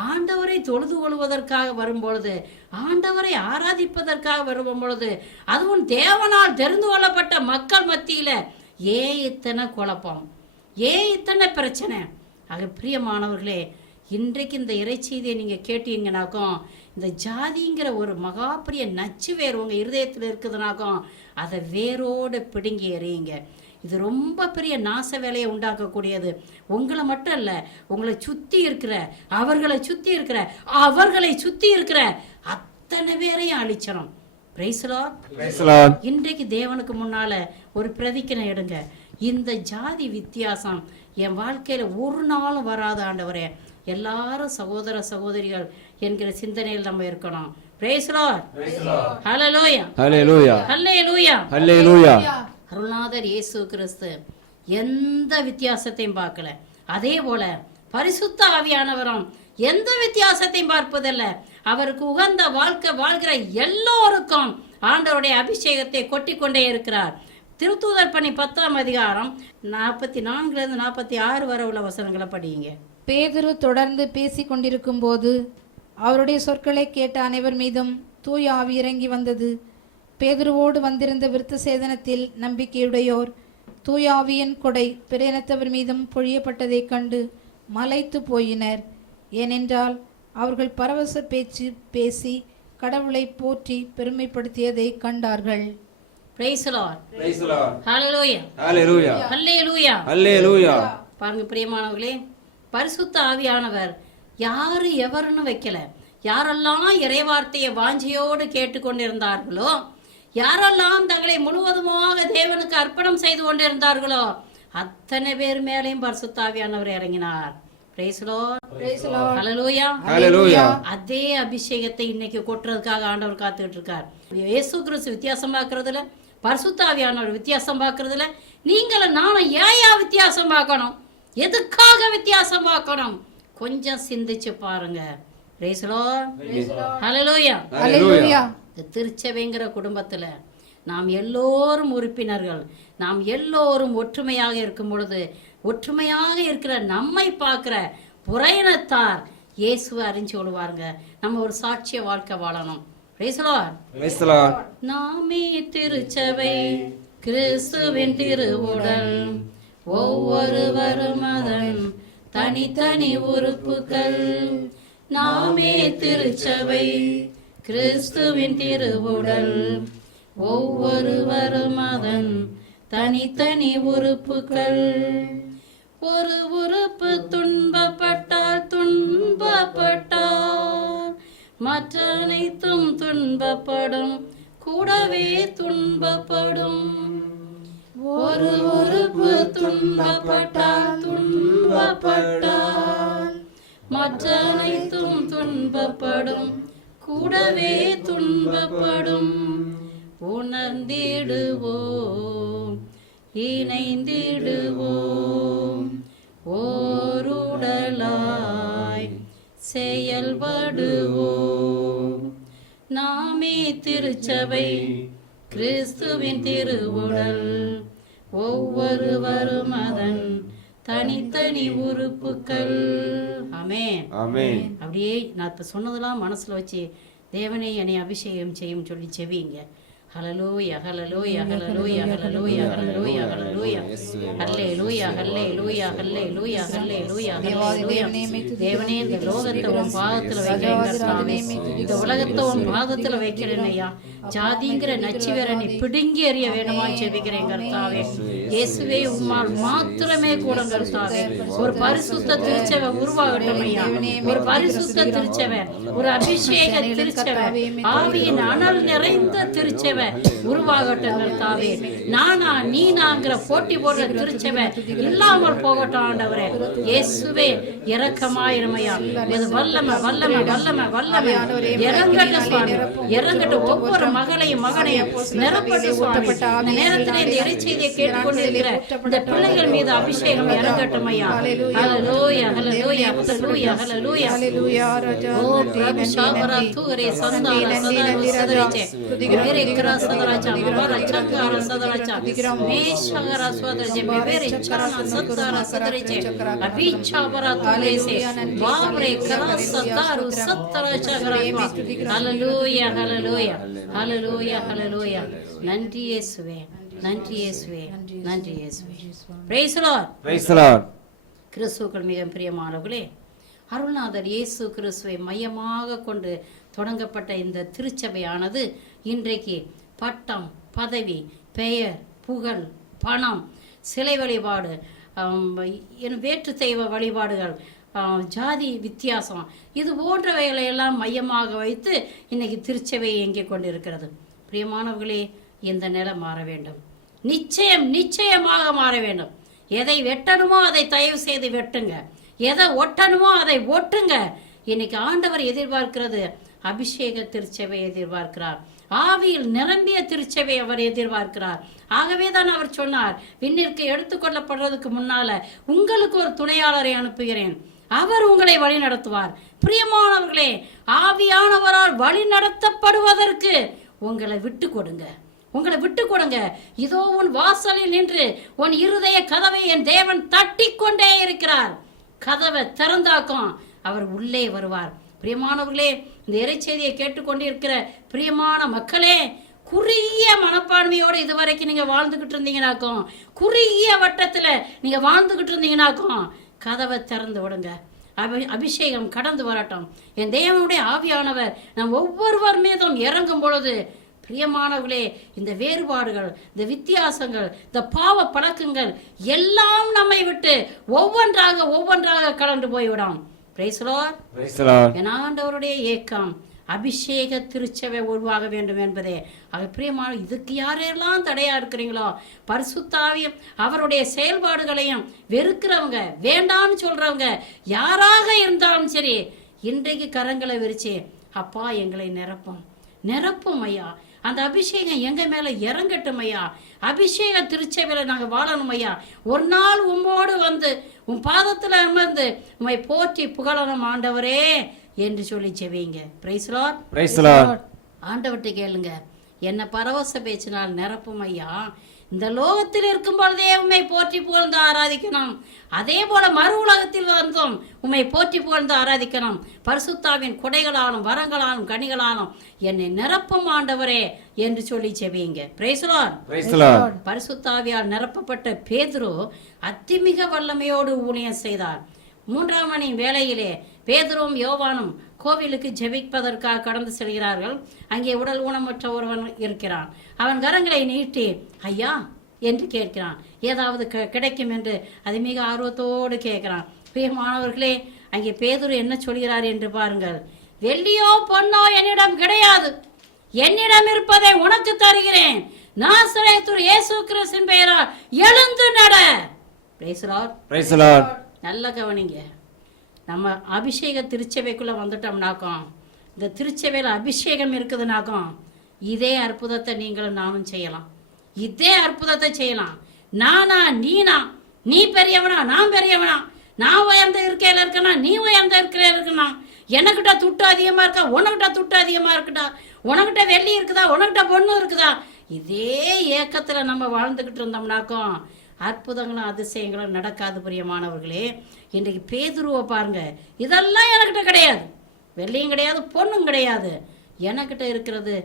ஆண்டவரை தொழுது கொள்வதற்காக வரும்பொழுது, ஆண்டவரை ஆராதிப்பதற்காக வரும் பொழுது, அதுவும் தேவனால் தெரிந்து கொள்ளப்பட்ட மக்கள் மத்தியில் இத்தனை குழப்பம், இத்தனை பிரச்சனை. ஆக பிரியமானவர்களே, இன்றைக்கு இந்த இறைச்செய்தியை நீங்கள் கேட்டீங்கன்னாக்கும், இந்த ஜாதிங்கிற ஒரு மகா பெரிய நச்சு வேர் உங்கள் இருதயத்தில் இருக்குதுனாக்கும் அதை வேரோடு பிடுங்கி எறியுங்க. இது ரொம்ப பெரிய நாச வேலையை உண்டாக்கக்கூடியது. உங்களை மட்டும் இல்லை, உங்களை சுற்றி இருக்கிற, அவர்களை சுற்றி இருக்கிற, அவர்களை சுற்றி இருக்கிற அத்தனை பேரையும் அழிச்சிடும். Price Lord. இன்றைக்கு தேவனுக்கு முன்னால ஒரு பிரதிக்கனை எடுங்க, இந்த ஜாதி வித்தியாசம் என் வாழ்க்கையில ஒரு நாளும் வராத ஆண்டவரே, எல்லாரும் சகோதர சகோதரிகள் என்கிற சிந்தனையில் நம்ம இருக்கணும். Price lord. ஹல்லேலூயா. ஹல்லேலூயா. ஹல்லேலூயா. ஹல்லேலூயா. அருள்நாதர் இயேசு கிறிஸ்து எந்த வித்தியாசத்தையும் பார்க்கல. அதே போல பரிசுத்த ஆவியானவரும் எந்த வித்தியாசத்தையும் பார்ப்பதில்ல. அவருக்கு உகந்த வாழ்க்கை வாழ்கிற எல்லோருக்கும் ஆண்டவருடைய அபிஷேகத்தை கொட்டிக்கொண்டே இருக்கிறார். திருத்தூதர் பணி 10ஆம் அதிகாரம் 44 46 வரை உள்ள வசனங்களை படியுங்க. பேதுரு தொடர்ந்து பேசிக் கொண்டிருக்கும் போது அவருடைய சொற்களை கேட்ட அனைவர் மீதும் தூய ஆவி இறங்கி வந்தது. பேதுருவோடு வந்திருந்த விருத்த சேதனத்தில் நம்பிக்கையுடையோர் தூய ஆவியின் கொடை பிற இனத்தவர் மீதும் பொழியப்பட்டதைக் கண்டு மலைத்து போயினர். ஏனென்றால் அவர்கள் பரவச பேச்சு பேசி கடவுளை போற்றி பெருமைப்படுத்தியதை கண்டார்கள். Praise the Lord. Praise the Lord. Hallelujah. Hallelujah. Hallelujah. Hallelujah. பாருங்க பிரியமானவர்களே, பரிசுத்த ஆவியானவர் யாரு எவருன்னு வைக்கல. யாரெல்லாம் இறைவார்த்தையை வாஞ்சியோடு கேட்டுக்கொண்டிருந்தார்களோ, யாரெல்லாம் தங்களை முழுவதுமாக தேவனுக்கு அர்ப்பணம் செய்து கொண்டிருந்தார்களோ, அத்தனை பேர் மேலேயும் பரிசுத்த ஆவியானவர் இறங்கினார். Praise the Lord. Praise the Lord. Hallelujah. Hallelujah. அதே அபிஷேகத்தை இன்னைக்கு கொட்டுறதுக்காக ஆண்டவர் காத்துக்கிட்டு இருக்கார். இயேசு கிறிஸ்து வித்தியாசம் பார்க்கறதுல, பரிசுத்த ஆவியானவர் வித்தியாசம் பார்க்கறதுல, நீங்களும் நானும் ஏயா வித்தியாசம் பார்க்கணும்? எதுக்காக வித்தியாசம் பார்க்கணும்? கொஞ்சம் சிந்திச்சு பாருங்க. Praise the Lord. Hallelujah. Hallelujah. இந்த திருச்சபைங்கிற குடும்பத்துல நாம் எல்லோரும் உறுப்பினர்கள். நாம் எல்லோரும் ஒற்றுமையாக இருக்கும் பொழுது, ஒற்றுமையாக இருக்கிற நம்மை பார்க்கிற புறையினத்தார் இயேசுவை அறிஞ்சு கொள்வாருங்க. நம்ம ஒரு சாட்சிய வாழ்க்கை வாழணும். Praise the Lord. Praise the Lord. நாமே திருச்சபை, கிறிஸ்துவின் திருவுடல், ஒவ்வொருவரும் அதன் தனித்தனி உறுப்புகள். நாமே திருச்சபை, கிறிஸ்துவின் திருவுடல், ஒவ்வொருவரும் அதன் தனித்தனி உறுப்புகள். ஒரு உறுப்பு துன்பப்பட்டால் மற்ற அனைத்தும் துன்பப்படும், கூடவே துன்பப்படும். ஒரு உறுப்பு துன்பப்பட்டால் மற்ற அனைத்தும் துன்பப்படும், கூடவே துன்பப்படும். உணர்ந்திடுவோம், இணைந்திடுவோம், ஓருடலாய் செயல்படுவோம். நாமே திருச்சபை, கிறிஸ்துவின் திருவுடல், ஒவ்வொருவரும் அதன் தனித்தனி உறுப்புகள். ஆமென். ஆமென். அப்படியே நான் இப்ப சொன்னதெல்லாம் மனசுல வச்சு, தேவனே என்னை அபிஷேகம் செய்யும் சொல்லி செவிங்க. ஹல்லேலூயா, ஹல்லேலூயா, ஹல்லேலூயா, ஹல்லேலூயா, ஹல்லேலூயா, ஹல்லேலூயா, ஹல்லேலூயா, ஹல்லேலூயா, ஹல்லேலூயா, ஹல்லேலூயா, ஹல்லேலூயா. தேவனே, இந்த லோகத்தை உன் பாதத்துல வைக்கிறேன் கர்த்தாவே. இந்த உலகத்தை உன் பாதத்துல வைக்கிறேன் ஐயா. ஜாதிங்கிற நச்சுவேரனை பிடுங்கி எறிய வேணுமா செபிக்கிறேன் கர்த்தாவே. இயேசுவே, உம்மால் மாத்திரமே கூட கர்த்தாவே ஒரு பரிசுத்த திருச்சபை உருவாகட்டும் ஐயா. ஒரு பரிசுத்த திருச்சபை, ஒரு அபிஷேக திருச்சபை, ஆவியின் அனல் நிறைந்த திருச்சபை உருவாகட்டும் கர்த்தாவே. நானா நீனாங்கிற போட்டி போடுற திருச்சபை இல்லாமல் போகட்டும் ஆண்டவரே. இயேசுவே, இரக்கமாயிருமையா. இது வல்லமை வல்லமை வல்லமை வல்லமை இறங்கட்டும் சுவாமி, இறங்கட்டும். ஒவ்வொரு மகளையும் மகனையும் நிரப்பட்டு சுவாமி. இந்த நேரத்தில் இந்த இறைச்செய்தியை கேட்டுக்கொண்டிருக்கிற இந்த பிள்ளைகள் மீது அபிஷேகம் இறங்கட்டும் ஐயா. ஹல்லேலூயா, ஹல்லேலூயா, ஹல்லேலூயா, ஹல்லேலூயா. ஓ பிரபு சாபரா தூரே சந்தார சதாரு சதரிச்சே மேரே கிரா சதராச்சா மபர சங்கார சதராச்சா மேஷகர சதரிச்சே மேரே சரண சந்தார சதரிச்சே அபிச்சாபரா தூரேசே பாபரே கிரா சதாரு சத்தராச்சா கரப்பா. ஹல்லேலூயா, ஹல்லேலூயா, ஹல்லேலூயா, ஹல்லேலூயா. நன்றி இயேசுவே, நன்றி இயேசுவே, நன்றி இயேசுவே. Praise the Lord. Praise the Lord. கிறிஸ்துவுக்குள் மிக பிரியமானவர்களே, அருள்நாதர் இயேசு கிறிஸ்துவை மையமாக கொண்டு தொடங்கப்பட்ட இந்த திருச்சபையானது இன்றைக்கு பட்டம், பதவி, பெயர், புகழ், பணம், சிலை வழிபாடு, வேற்று தெய்வ வழிபாடுகள், ஜாதி வித்தியாசம், இது போன்றவைகளை எல்லாம் மையமாக வைத்து இன்னைக்கு திருச்சபை இயங்கிக் கொண்டிருக்கிறது. பிரியமானவர்களே, இந்த நிலை மாற வேண்டும். நிச்சயம் நிச்சயமாக மாற வேண்டும். எதை வெட்டணுமோ அதை தயவு செய்து வெட்டுங்க, எதை ஒட்டணுமோ அதை ஒட்டுங்க. இன்னைக்கு ஆண்டவர் எதிர்பார்க்கிறது அபிஷேக திருச்சபை எதிர்பார்க்கிறார். ஆவியில் நிரம்பிய திருச்சபை அவர் எதிர்பார்க்கிறார். ஆகவே தான் அவர் சொன்னார், விண்ணிற்கு எடுத்துக்கொள்ளப்படுறதுக்கு முன்னால உங்களுக்கு ஒரு துணையாளரை அனுப்புகிறேன், அவர் உங்களை வழி நடத்துவார். பிரியமானவர்களே, ஆவியானவரால் வழி நடத்தப்படுவதற்கு உங்களை விட்டு கொடுங்க, உங்களை விட்டு கொடுங்க. இதோ உன் வாசலில் நின்று உன் இருதய கதவை என் தேவன் தட்டி கொண்டே இருக்கிறார். கதவை திறந்தாக்கும் அவர் உள்ளே வருவார். பிரியமானவர்களே, இந்த இறைச்செய்தியை கேட்டுக்கொண்டிருக்கிற பிரியமான மக்களே, குறுகிய மனப்பான்மையோடு இதுவரைக்கும் நீங்க வாழ்ந்துகிட்டு இருந்தீங்கன்னாக்கும், குறுகிய வட்டத்துல நீங்க வாழ்ந்துகிட்டு இருந்தீங்கன்னாக்கும், கதவை திறந்து விடுங்க. அபிஷேகம் கடந்து வரட்டும். என் தேவனுடைய ஆவியானவர் நம் ஒவ்வொருவர் மீதும் இறங்கும் பொழுது பிரியமானவர்களே, இந்த வேறுபாடுகள், இந்த வித்தியாசங்கள், இந்த பாவ பழக்கங்கள் எல்லாம் நம்மை விட்டு ஒவ்வொன்றாக கலந்து போய்விடும். Price the Lord. என் ஆண்டவருடைய ஏக்கம் அபிஷேக திருச்சபை உருவாக வேண்டும் என்பதே. பிரியமான, இதுக்கு யாரெல்லாம் தடையா இருக்கிறீங்களோ, பரிசுத்தாவியும் அவருடைய செயல்பாடுகளையும் வெறுக்கிறவங்க, வேண்டான்னு சொல்றவங்க யாராக இருந்தாலும் சரி, இன்றைக்கு கரங்களை விரிச்சு, அப்பா எங்களை நிரப்பும் ஐயா, அந்த அபிஷேகம் எங்க மேல இறங்கட்டும் ஐயா, அபிஷேக திருச்சபையில நாங்க வாழணும் ஐயா, ஒரு நாள் உம்மோடு வந்து உன் பாதத்துல அமர்ந்து உம்மை போற்றி புகழணும் ஆண்டவரே என்று சொல்லி செவிங்க. Price the Lord. ஆண்டவர்கிட்ட கேளுங்க, என்ன பரவச பேச்சினால் நிரப்பும் ஐயா. இந்த லோகத்தில் இருக்கும் பொழுதே உம்மை போற்றி புகழ்ந்து ஆராதிக்கணும், அதே போல மறு உலகத்தில் வந்தும் உம்மை போற்றி புகழ்ந்து ஆராதிக்கணும். பரிசுத்தாவின் கொடைகளாலும் வரங்களாலும் கனிகளாலும் என்னை நிரப்பும் ஆண்டவரே என்று சொல்லி செவிங்க. Price the Lord. பரிசுத்தாவியால் நிரப்பப்பட்ட பேதுரு அத்திமிக வல்லமையோடு ஊழியம் செய்தார். 3ஆம் மணி வேளையிலே பேதுரும் யோவானும் கோவிலுக்கு ஜெபிப்பதற்காக கடந்து செல்கிறார்கள். அங்கே உடல் ஊனமற்ற ஒருவன் இருக்கிறான். அவன் கரங்களை நீட்டி ஐயா என்று கேட்கிறான். ஏதாவது கிடைக்கும் என்று அது மிக ஆர்வத்தோடு கேட்கிறான். பிரியமானவர்களே, அங்கே பேதுரு என்ன சொல்கிறார் என்று பாருங்கள். வெள்ளியோ பொன்னோ என்னிடம் கிடையாது, என்னிடம் இருப்பதை உனக்கு தருகிறேன், நாசரேத்து இயேசு கிறிஸ்துவின் பெயரால் எழுந்து நட. Price the Lord. நல்ல கவனிங்க, நம்ம அபிஷேக திருச்சபைக்குள்ள வந்துட்டோம்னாக்கும், இந்த திருச்சபையில் அபிஷேகம் இருக்குதுனாக்கும், இதே அற்புதத்தை நீங்களும் நானும் செய்யலாம். இதே அற்புதத்தை செய்யலாம். நானா நீனா, நீ பெரியவனா நான் பெரியவனா, நான் உயர்ந்த இருக்கையில இருக்கனா நீ உயர்ந்த இருக்கையில இருக்கனா, எனக்கிட்ட துட்டு அதிகமா இருக்கா உனக்கிட்ட துட்டு அதிகமா இருக்குடா, உனக்கிட்ட வெள்ளி இருக்குதா உனக்கிட்ட பொண்ணு இருக்குதா, இதே ஏக்கத்துல நம்ம வாழ்ந்துகிட்டு இருந்தோம்னாக்கும் அற்புதங்களும் அதிசயங்களும் நடக்காது. பிரியமானவர்களே, இன்றைக்கு பேதுருவை பாருங்க, இதெல்லாம் எனக்கிட்ட கிடையாது, வெள்ளியும் கிடையாது பொண்ணும் கிடையாது, எனக்கிட்ட இருக்கிறது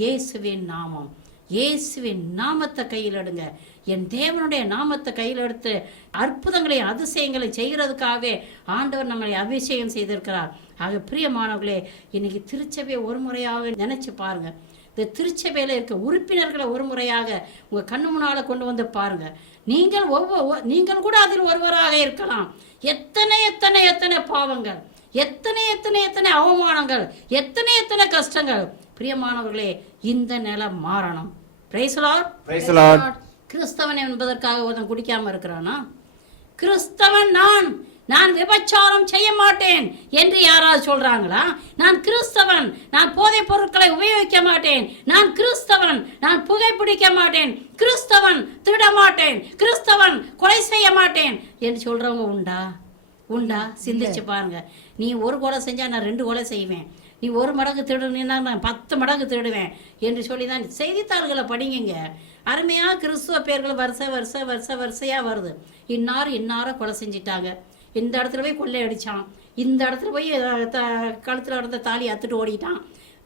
இயேசுவின் நாமம். இயேசுவின் நாமத்தை கையில் எடுங்க, என் தேவனுடைய நாமத்தை கையில் எடுத்து அற்புதங்களை அதிசயங்களை செய்கிறதுக்காகவே ஆண்டவர் நம்மளை அபிஷேகம் செய்திருக்கிறார். ஆக பிரியமானவர்களே, இன்னைக்கு திருச்சபையை ஒரு முறையாக நினைச்சு பாருங்க. இந்த திருச்சபையில இருக்க உறுப்பினர்களை ஒரு முறையாக உங்க கண்ணு முன்னால கொண்டு வந்து பாருங்க. நீங்கள் கூட அதில் ஒருவராக இருக்கலாம். எத்தனை எத்தனை எத்தனை பாவங்கள், எத்தனை எத்தனை எத்தனை அவமானங்கள், எத்தனை எத்தனை கஷ்டங்கள். பிரியமானவர்களே, இந்த நிலை மாறணும். Price the Lord. கிறிஸ்தவன் என்பதற்காக ஒருத்தன் குடிக்காம இருக்கிறானா? கிறிஸ்தவன் நான் விபச்சாரம் செய்ய மாட்டேன் என்று யாராவது சொல்றாங்களா? நான் கிறிஸ்தவன், நான் போதைப் பொருட்களை உபயோகிக்க மாட்டேன், நான் கிறிஸ்தவன், நான் புகைப்பிடிக்க மாட்டேன், கிறிஸ்தவன் திருட மாட்டேன், கிறிஸ்தவன் கொலை செய்ய மாட்டேன் என்று சொல்றவங்க உண்டா? சிந்திச்சு பாருங்க. நீ ஒரு கொலை செஞ்சா நான் 2 கொலை செய்வேன், நீ 1 மடங்கு திருடுனா நான் 10 மடங்கு திருடுவேன் என்று சொல்லி தான் செய்தித்தாள்களை படிங்க. அருமையா கிறிஸ்துவ பேர்கள் வரிசையா வருது. இன்னார கொலை செஞ்சிட்டாங்க, இந்த இடத்துல போய் கொள்ளை அடிச்சான், இந்த இடத்துல போய் கழுத்துல இடத்த தாலி அத்துட்டு ஓடிட்டான்.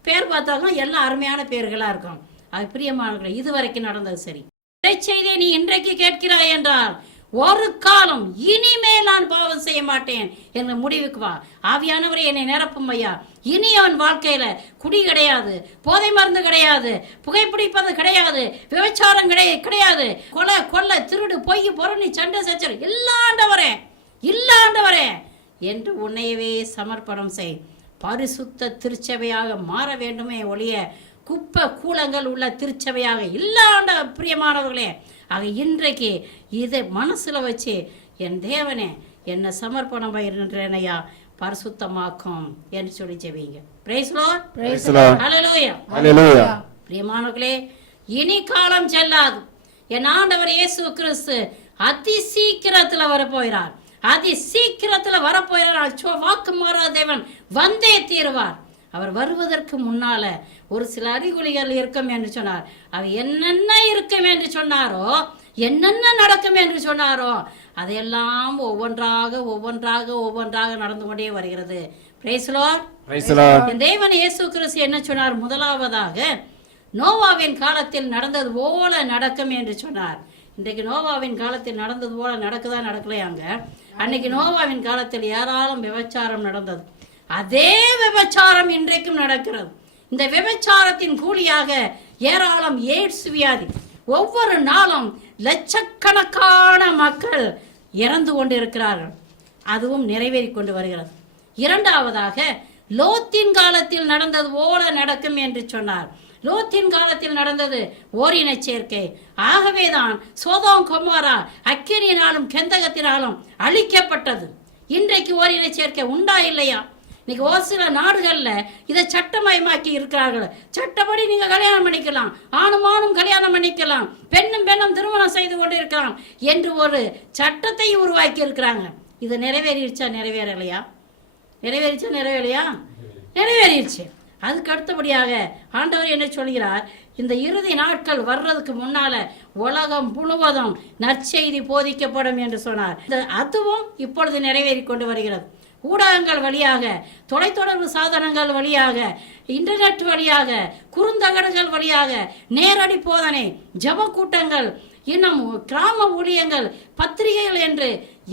பேர் பார்த்தாலும் எல்லாம் அருமையான பேர்களா இருக்கும். அது பிரியமானவர்களே, இதுவரைக்கும் நடந்தது சரி. செய்தியை நீ இன்றைக்கு கேட்கிறாய் என்றால் ஒரு காலம் இனிமேல் நான் பாவம் செய்ய மாட்டேன் என்ற முடிவுக்கு வா. ஆவியானவரை என்னை நிரப்பும் ஐயா. இனி அவன் வாழ்க்கையில குடி கிடையாது, போதை மருந்து கிடையாது, புகைப்பிடிப்பது கிடையாது, விபச்சாரம் கிடையாது, கொலை திருடு பொய் பொருணி சண்டை சச்சரவு இல்லாண்டவரே என்று உன்னையவே சமர்ப்பணம் செய். பரிசுத்த திருச்சபையாக மாற வேண்டுமே ஒழிய குப்பை கூலங்கள் உள்ள திருச்சபையாக இல்லாண்ட. பிரியமானவர்களே, ஆக இன்றைக்கு இதை மனசுல வச்சு என் தேவனே என்ன சமர்ப்பணம் பயிர்ன்றேனையா பரிசுத்தமாக்கும் என்று சொல்லி ஜெபிங்க. Praise the lord. ஹல்லேலூயா. பிரியமானவர்களே, இனி காலம் செல்லாது. என் ஆண்டவர் இயேசு கிறிஸ்து அதி சீக்கிரத்துல வரப்போகிறார். வாக்கு மாறாத தேவன் வந்தே தீருவார். அவர் வருவதற்கு முன்னால ஒரு சில அறிகுறிகள் இருக்கும் என்று சொன்னார். அவர் என்னென்ன இருக்கும் என்று சொன்னாரோ, என்னென்ன நடக்கும் என்று சொன்னாரோ அதையெல்லாம் ஒவ்வொன்றாக நடந்து கொண்டே வருகிறது. Price the Lord. என் தேவன் இயேசு கிறிஸ்து என்ன சொன்னார்? முதலாவதாக நோவாவின் காலத்தில் நடந்தது போல நடக்கும் என்று சொன்னார். இன்றைக்கு நோவாவின் காலத்தில் நடந்தது போல நடக்குதா நடக்கலையாங்க? அன்னைக்கு நோவாவின் காலத்தில் ஏராளம் விபச்சாரம் நடந்தது. அதே விபச்சாரம் இன்றைக்கும் நடக்கிறது. இந்த விபச்சாரத்தின் கூலியாக ஏராளம் எய்ட்ஸ் வியாதி. ஒவ்வொரு நாளும் லட்சக்கணக்கான மக்கள் இறந்து கொண்டு இருக்கிறார்கள். அதுவும் நிறைவேறி கொண்டு வருகிறது. இரண்டாவதாக, லோத்தின் காலத்தில் நடந்தது போல நடக்கும் என்று சொன்னார். லோத்தின் காலத்தில் நடந்தது ஓரின சேர்க்கை. ஆகவேதான் சோதோம் கொமோரா அக்கினியினாலும் கெந்தகத்தினாலும் அழிக்கப்பட்டது. இன்றைக்கு ஓரின சேர்க்கை உண்டா இல்லையா? இன்னைக்கு ஒரு சில நாடுகள்ல இதை சட்டமயமாக்கி இருக்கிறார்கள். சட்டப்படி நீங்க கல்யாணம் பண்ணிக்கலாம், ஆணும் கல்யாணம் பண்ணிக்கலாம், பெண்ணும் திருமணம் செய்து கொண்டு இருக்கலாம் என்று ஒரு சட்டத்தை உருவாக்கி இருக்கிறாங்க. இது நிறைவேறிடுச்சா? நிறைவேறலையா? நிறைவேறிடுச்சு. அதுக்கு அடுத்தபடியாக ஆண்டவர் என்ன சொல்கிறார்? இந்த இறுதி நாட்கள் வர்றதுக்கு முன்னால உலகம் முழுவதும் நற்செய்தி போதிக்கப்படும் என்று சொன்னார். அதுவும் இப்பொழுது நிறைவேறி கொண்டு வருகிறது. ஊடகங்கள் வழியாக, தொலைத்தொடர்பு சாதனங்கள் வழியாக, இன்டர்நெட் வழியாக, குறுந்தகடுகள் வழியாக நேரடி போதனை, ஜப கூட்டங்கள், இன்னும் கிராம ஊழியங்கள், பத்திரிகைகள் என்று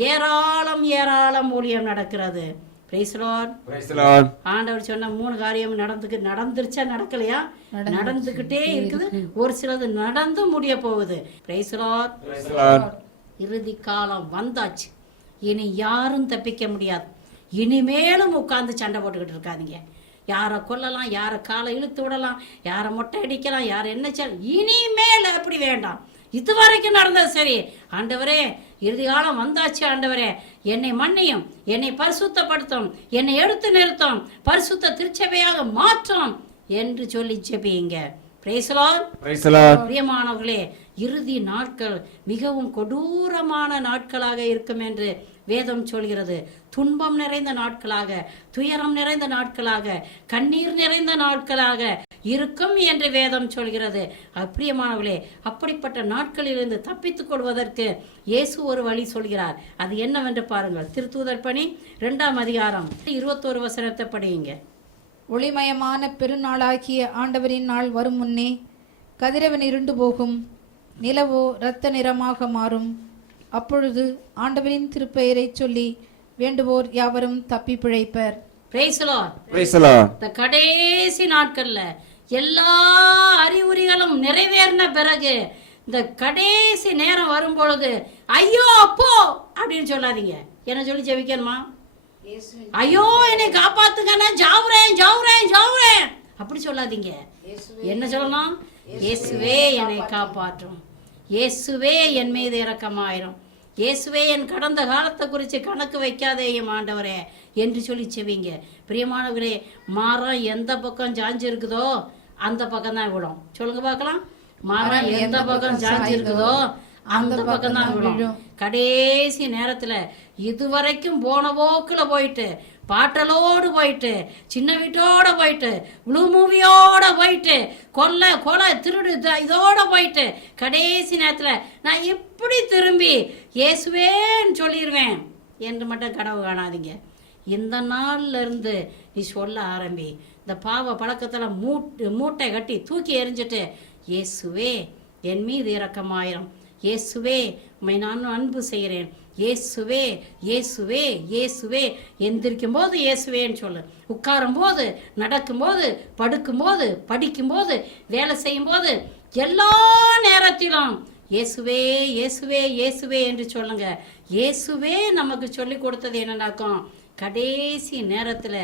ஏராளம் ஊழியம் நடக்கிறது. ஆண்டவர் சொன்ன 3 காரியம் நடந்துருச்சா? நடக்கலையா? நடந்துகிட்டே இருக்குது. ஒரு சிலது நடந்து முடிய போகுது. இறுதி காலம் வந்தாச்சு. இனி யாரும் தப்பிக்க முடியாது. இனிமேலும் உட்கார்ந்து சண்டை போட்டுக்கிட்டு இருக்காதீங்க. யாரை கொல்லலாம், யாரை காலை இழுத்து விடலாம், யாரை மொட்டை அடிக்கலாம், யாரை என்ன செய்யலாம், இனிமேல் அப்படி வேண்டாம். இதுவரைக்கும் நடந்தது சரி. ஆண்டவரே, இறுதி காலம் வந்தாச்சு. ஆண்டவரே, என்னை மன்னியும், என்னை பரிசுத்தப்படுத்தும், என்னை எடுத்து நிறுத்தும், பரிசுத்த திருச்சபையாக மாற்றும் என்று சொல்லி ஜெபியுங்க. பிரியமானவர்களே, இறுதி நாட்கள் மிகவும் கொடூரமான நாட்களாக இருக்கும் என்று வேதம் சொல்கிறது. துன்பம் நிறைந்த நாட்களாக, துயரம் நிறைந்த நாட்களாக, கண்ணீர் நிறைந்த நாட்களாக இருக்கும் என்று வேதம் சொல்கிறது. பிரியமானவர்களே, அப்படிப்பட்ட நாட்களிலிருந்து தப்பித்துக் கொள்வதற்கு இயேசு ஒரு வழி சொல்கிறார். அது என்னவென்று பாருங்கள். திருத்தூதர் பணி 2ஆம் அதிகாரம் 21 வசனத்தை படியுங்க. ஒளிமயமான பெருநாளாகிய ஆண்டவரின் நாள் வரும் முன்னே கதிரவன் இருண்டு போகும், நிலவோ இரத்த நிறமாக மாறும். அப்பொழுது ஆண்டவரின் திருப்பெயரை சொல்லி வேண்டுவோர் யாவரும் தப்பி பிழைப்பர். இந்த கடைசி நாட்கள்ல எல்லா அறிகுறிகளும் நிறைவேறின பிறகு இந்த கடைசி நேரம் வரும் பொழுது ஐயோ அப்போ அப்படின்னு சொல்லாதீங்க. என்ன சொல்லி ஜெபிக்கணுமா? ஐயோ என்னை காப்பாத்துங்க, ஜாவுறேன் அப்படி சொல்லாதீங்க. என்ன சொல்லணும்? இயேசுவே என்னை காப்பாற்றும், இயேசுவே என் மீது இரக்கமாயிரும், இயேசுவே என் கடந்த காலத்தை குறித்து கணக்கு வைக்காதேயும் ஆண்டவரே என்று சொல்லி செவிங்க. பிரியமானவரே, மரம் எந்த பக்கம் சாஞ்சு இருக்குதோ அந்த பக்கம் தான் விடும். சொல்லுங்க பார்க்கலாம். மரம் எந்த பக்கம் சாஞ்சு இருக்குதோ அந்த பக்கம் தான் விடும். கடைசி நேரத்துல இதுவரைக்கும் போன போக்குல போயிட்டு, பாட்டலோடு போயிட்டு, சின்ன வீட்டோட போயிட்டு, ப்ளூ மூவியோட போயிட்டு, கொலை திருடு இதோட போயிட்டு, கடைசி நேரத்துல நான் எப்படி திரும்பி இயேசுவேன்னு சொல்லிடுவேன் என்று மட்டும் கனவு காணாதீங்க. இந்த நாள்ல இருந்து நீ சொல்ல ஆரம்பி. இந்த பாவ பழக்கத்துல மூட்டை கட்டி தூக்கி எறிஞ்சிட்டு, இயேசுவே என் மீது இரக்கமாயிரும், இயேசுவே உம்மை நான் அன்பு செய்கிறேன், இயேசுவே இயேசுவே இயேசுவே. எந்திரிக்கும் போது இயேசுவேன்னு சொல்லு, உட்காரும் போது, நடக்கும்போது, படுக்கும்போது, படிக்கும்போது, வேலை செய்யும் போது, எல்லா நேரத்திலும் இயேசுவே இயேசுவே இயேசுவே என்று சொல்லுங்க. இயேசுவே நமக்கு சொல்லி கொடுத்தது என்னன்னாக்கும், கடைசி நேரத்துல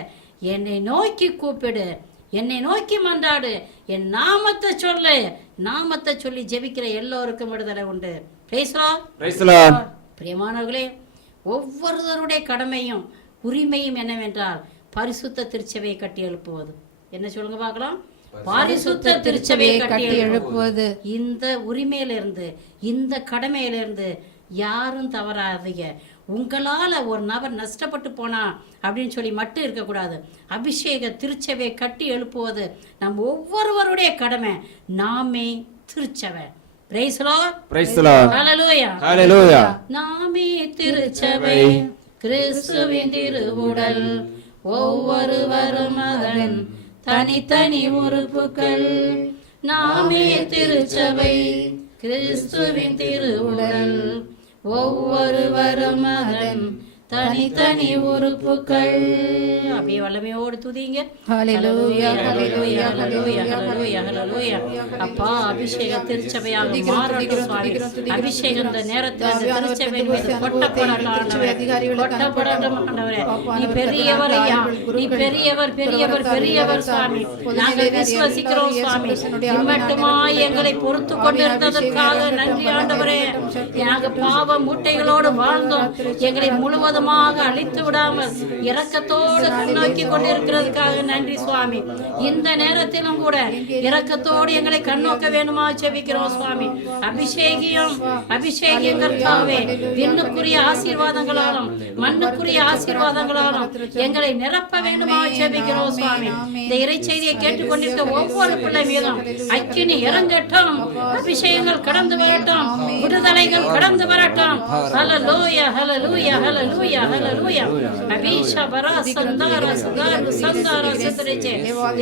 என்னை நோக்கி கூப்பிடு, என்னை நோக்கி மன்றாடு, என் நாமத்தை சொல்லு. நாமத்தை சொல்லி ஜெபிக்கிற எல்லோருக்கும் விடுதலை உண்டு. பிரியமானவர்களே, ஒவ்வொருவருடைய கடமையும் உரிமையும் என்னவென்றால் பரிசுத்த திருச்சபையை கட்டி எழுப்புவது. என்ன சொல்லுங்க பார்க்கலாம்? பரிசுத்த திருச்சபையை கட்டி எழுப்புவது. இந்த உரிமையிலிருந்து, இந்த கடமையிலிருந்து யாரும் தவறாதீங்க. உங்களால ஒரு நபர் நஷ்டப்பட்டு போனா அப்படின்னு சொல்லி மட்டும் இருக்கக்கூடாது. அபிஷேக திருச்சபையை கட்டி எழுப்புவது நம் ஒவ்வொருவருடைய கடமை. நாமே திருச்சபை. நாமே திருச்சபை, கிறிஸ்துவின் திருவுடல், ஒவ்வொருவரும் அதன் தனித்தனி உறுப்புகள். நாமே திருச்சபை, கிறிஸ்துவின் திருவுடல், ஒவ்வொருவரும் அதன் தனித்தனி உறுப்புகள். அப்படியே வல்லமையோடு துதிங்க. ஹalleluya ஹalleluya ஹalleluya ஹalleluya ஹalleluya. அப்பா அபிஷேக திருச்சபையாக மாறட்டும் சுவாமி. அபிஷேகம் இந்த நேரத்தில் இந்த திருச்சபை மீது கொட்டப்படட்டும் ஆண்டவரே. நீ பெரியவர் ஐயா, நீ பெரியவர் பெரியவர் பெரியவர் சுவாமி. நாங்கள் விசுவசிக்கிறோம் சுவாமி. இம்மட்டுமாய் எங்களை பொறுத்து கொண்டிருந்ததற்காக நன்றி ஆண்டவரே. நாங்கள் பாவ மூட்டைகளோடு வாழ்ந்தோம், எங்களை முழுவதுமாக அழித்து விடாமல் இரக்கத்தோடு கண்ணோக்கி கொண்டிருக்கிறதுக்காக நன்றி சுவாமி. இந்த நேரத்திலும் கூட இரக்கத்தோடு எங்களை கண்ணோக்க வேண்டுமா ஜெபிக்கிறோம் சுவாமி. அபிஷேகியம் அபிஷேகங்களுக்காகவே விண்ணுக்குரிய ஆசீர்வாதங்களாலும் மண்ணுக்குரிய ஆசீர்வாதங்களாலும் எங்களை நிரப்ப வேண்டுமா ஜெபிக்கிறோம் சுவாமி. இந்த இறைச்செய்தியை கேட்டுக்கொண்டிருக்க ஒவ்வொரு பிள்ளை மீதும் அக்கினி இறங்கட்டும், அபிஷேகங்கள் கடந்து வரட்டும், விடுதலைகள் கடந்து வரட்டும். ஹல்லேலூயா ஹல்லேலூயா ஹல்லேலூயா ஹல்லேலூயா. அபிஷா பரா சந்தார சதார் சந்தார சத்ரேச்சே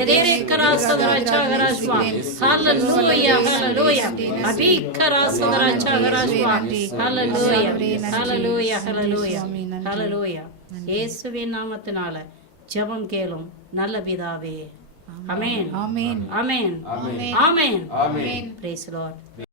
எரேக்கரா சதரா சாகராஸ்வா. ஹல்லேலூயா ஹல்லேலூயா. அபிக்கரா சதரா சாகராஸ்வா. ஹல்லேலூயா ஹல்லேலூயா ஹல்லேலூயா ஹல்லேலூயா. இயேசுவின் நாமத்தினால ஜெபம் கேளும் நல்ல பிதாவே. ஆமென் ஆமென் ஆமென் ஆமென் ஆமென். Praise the Lord.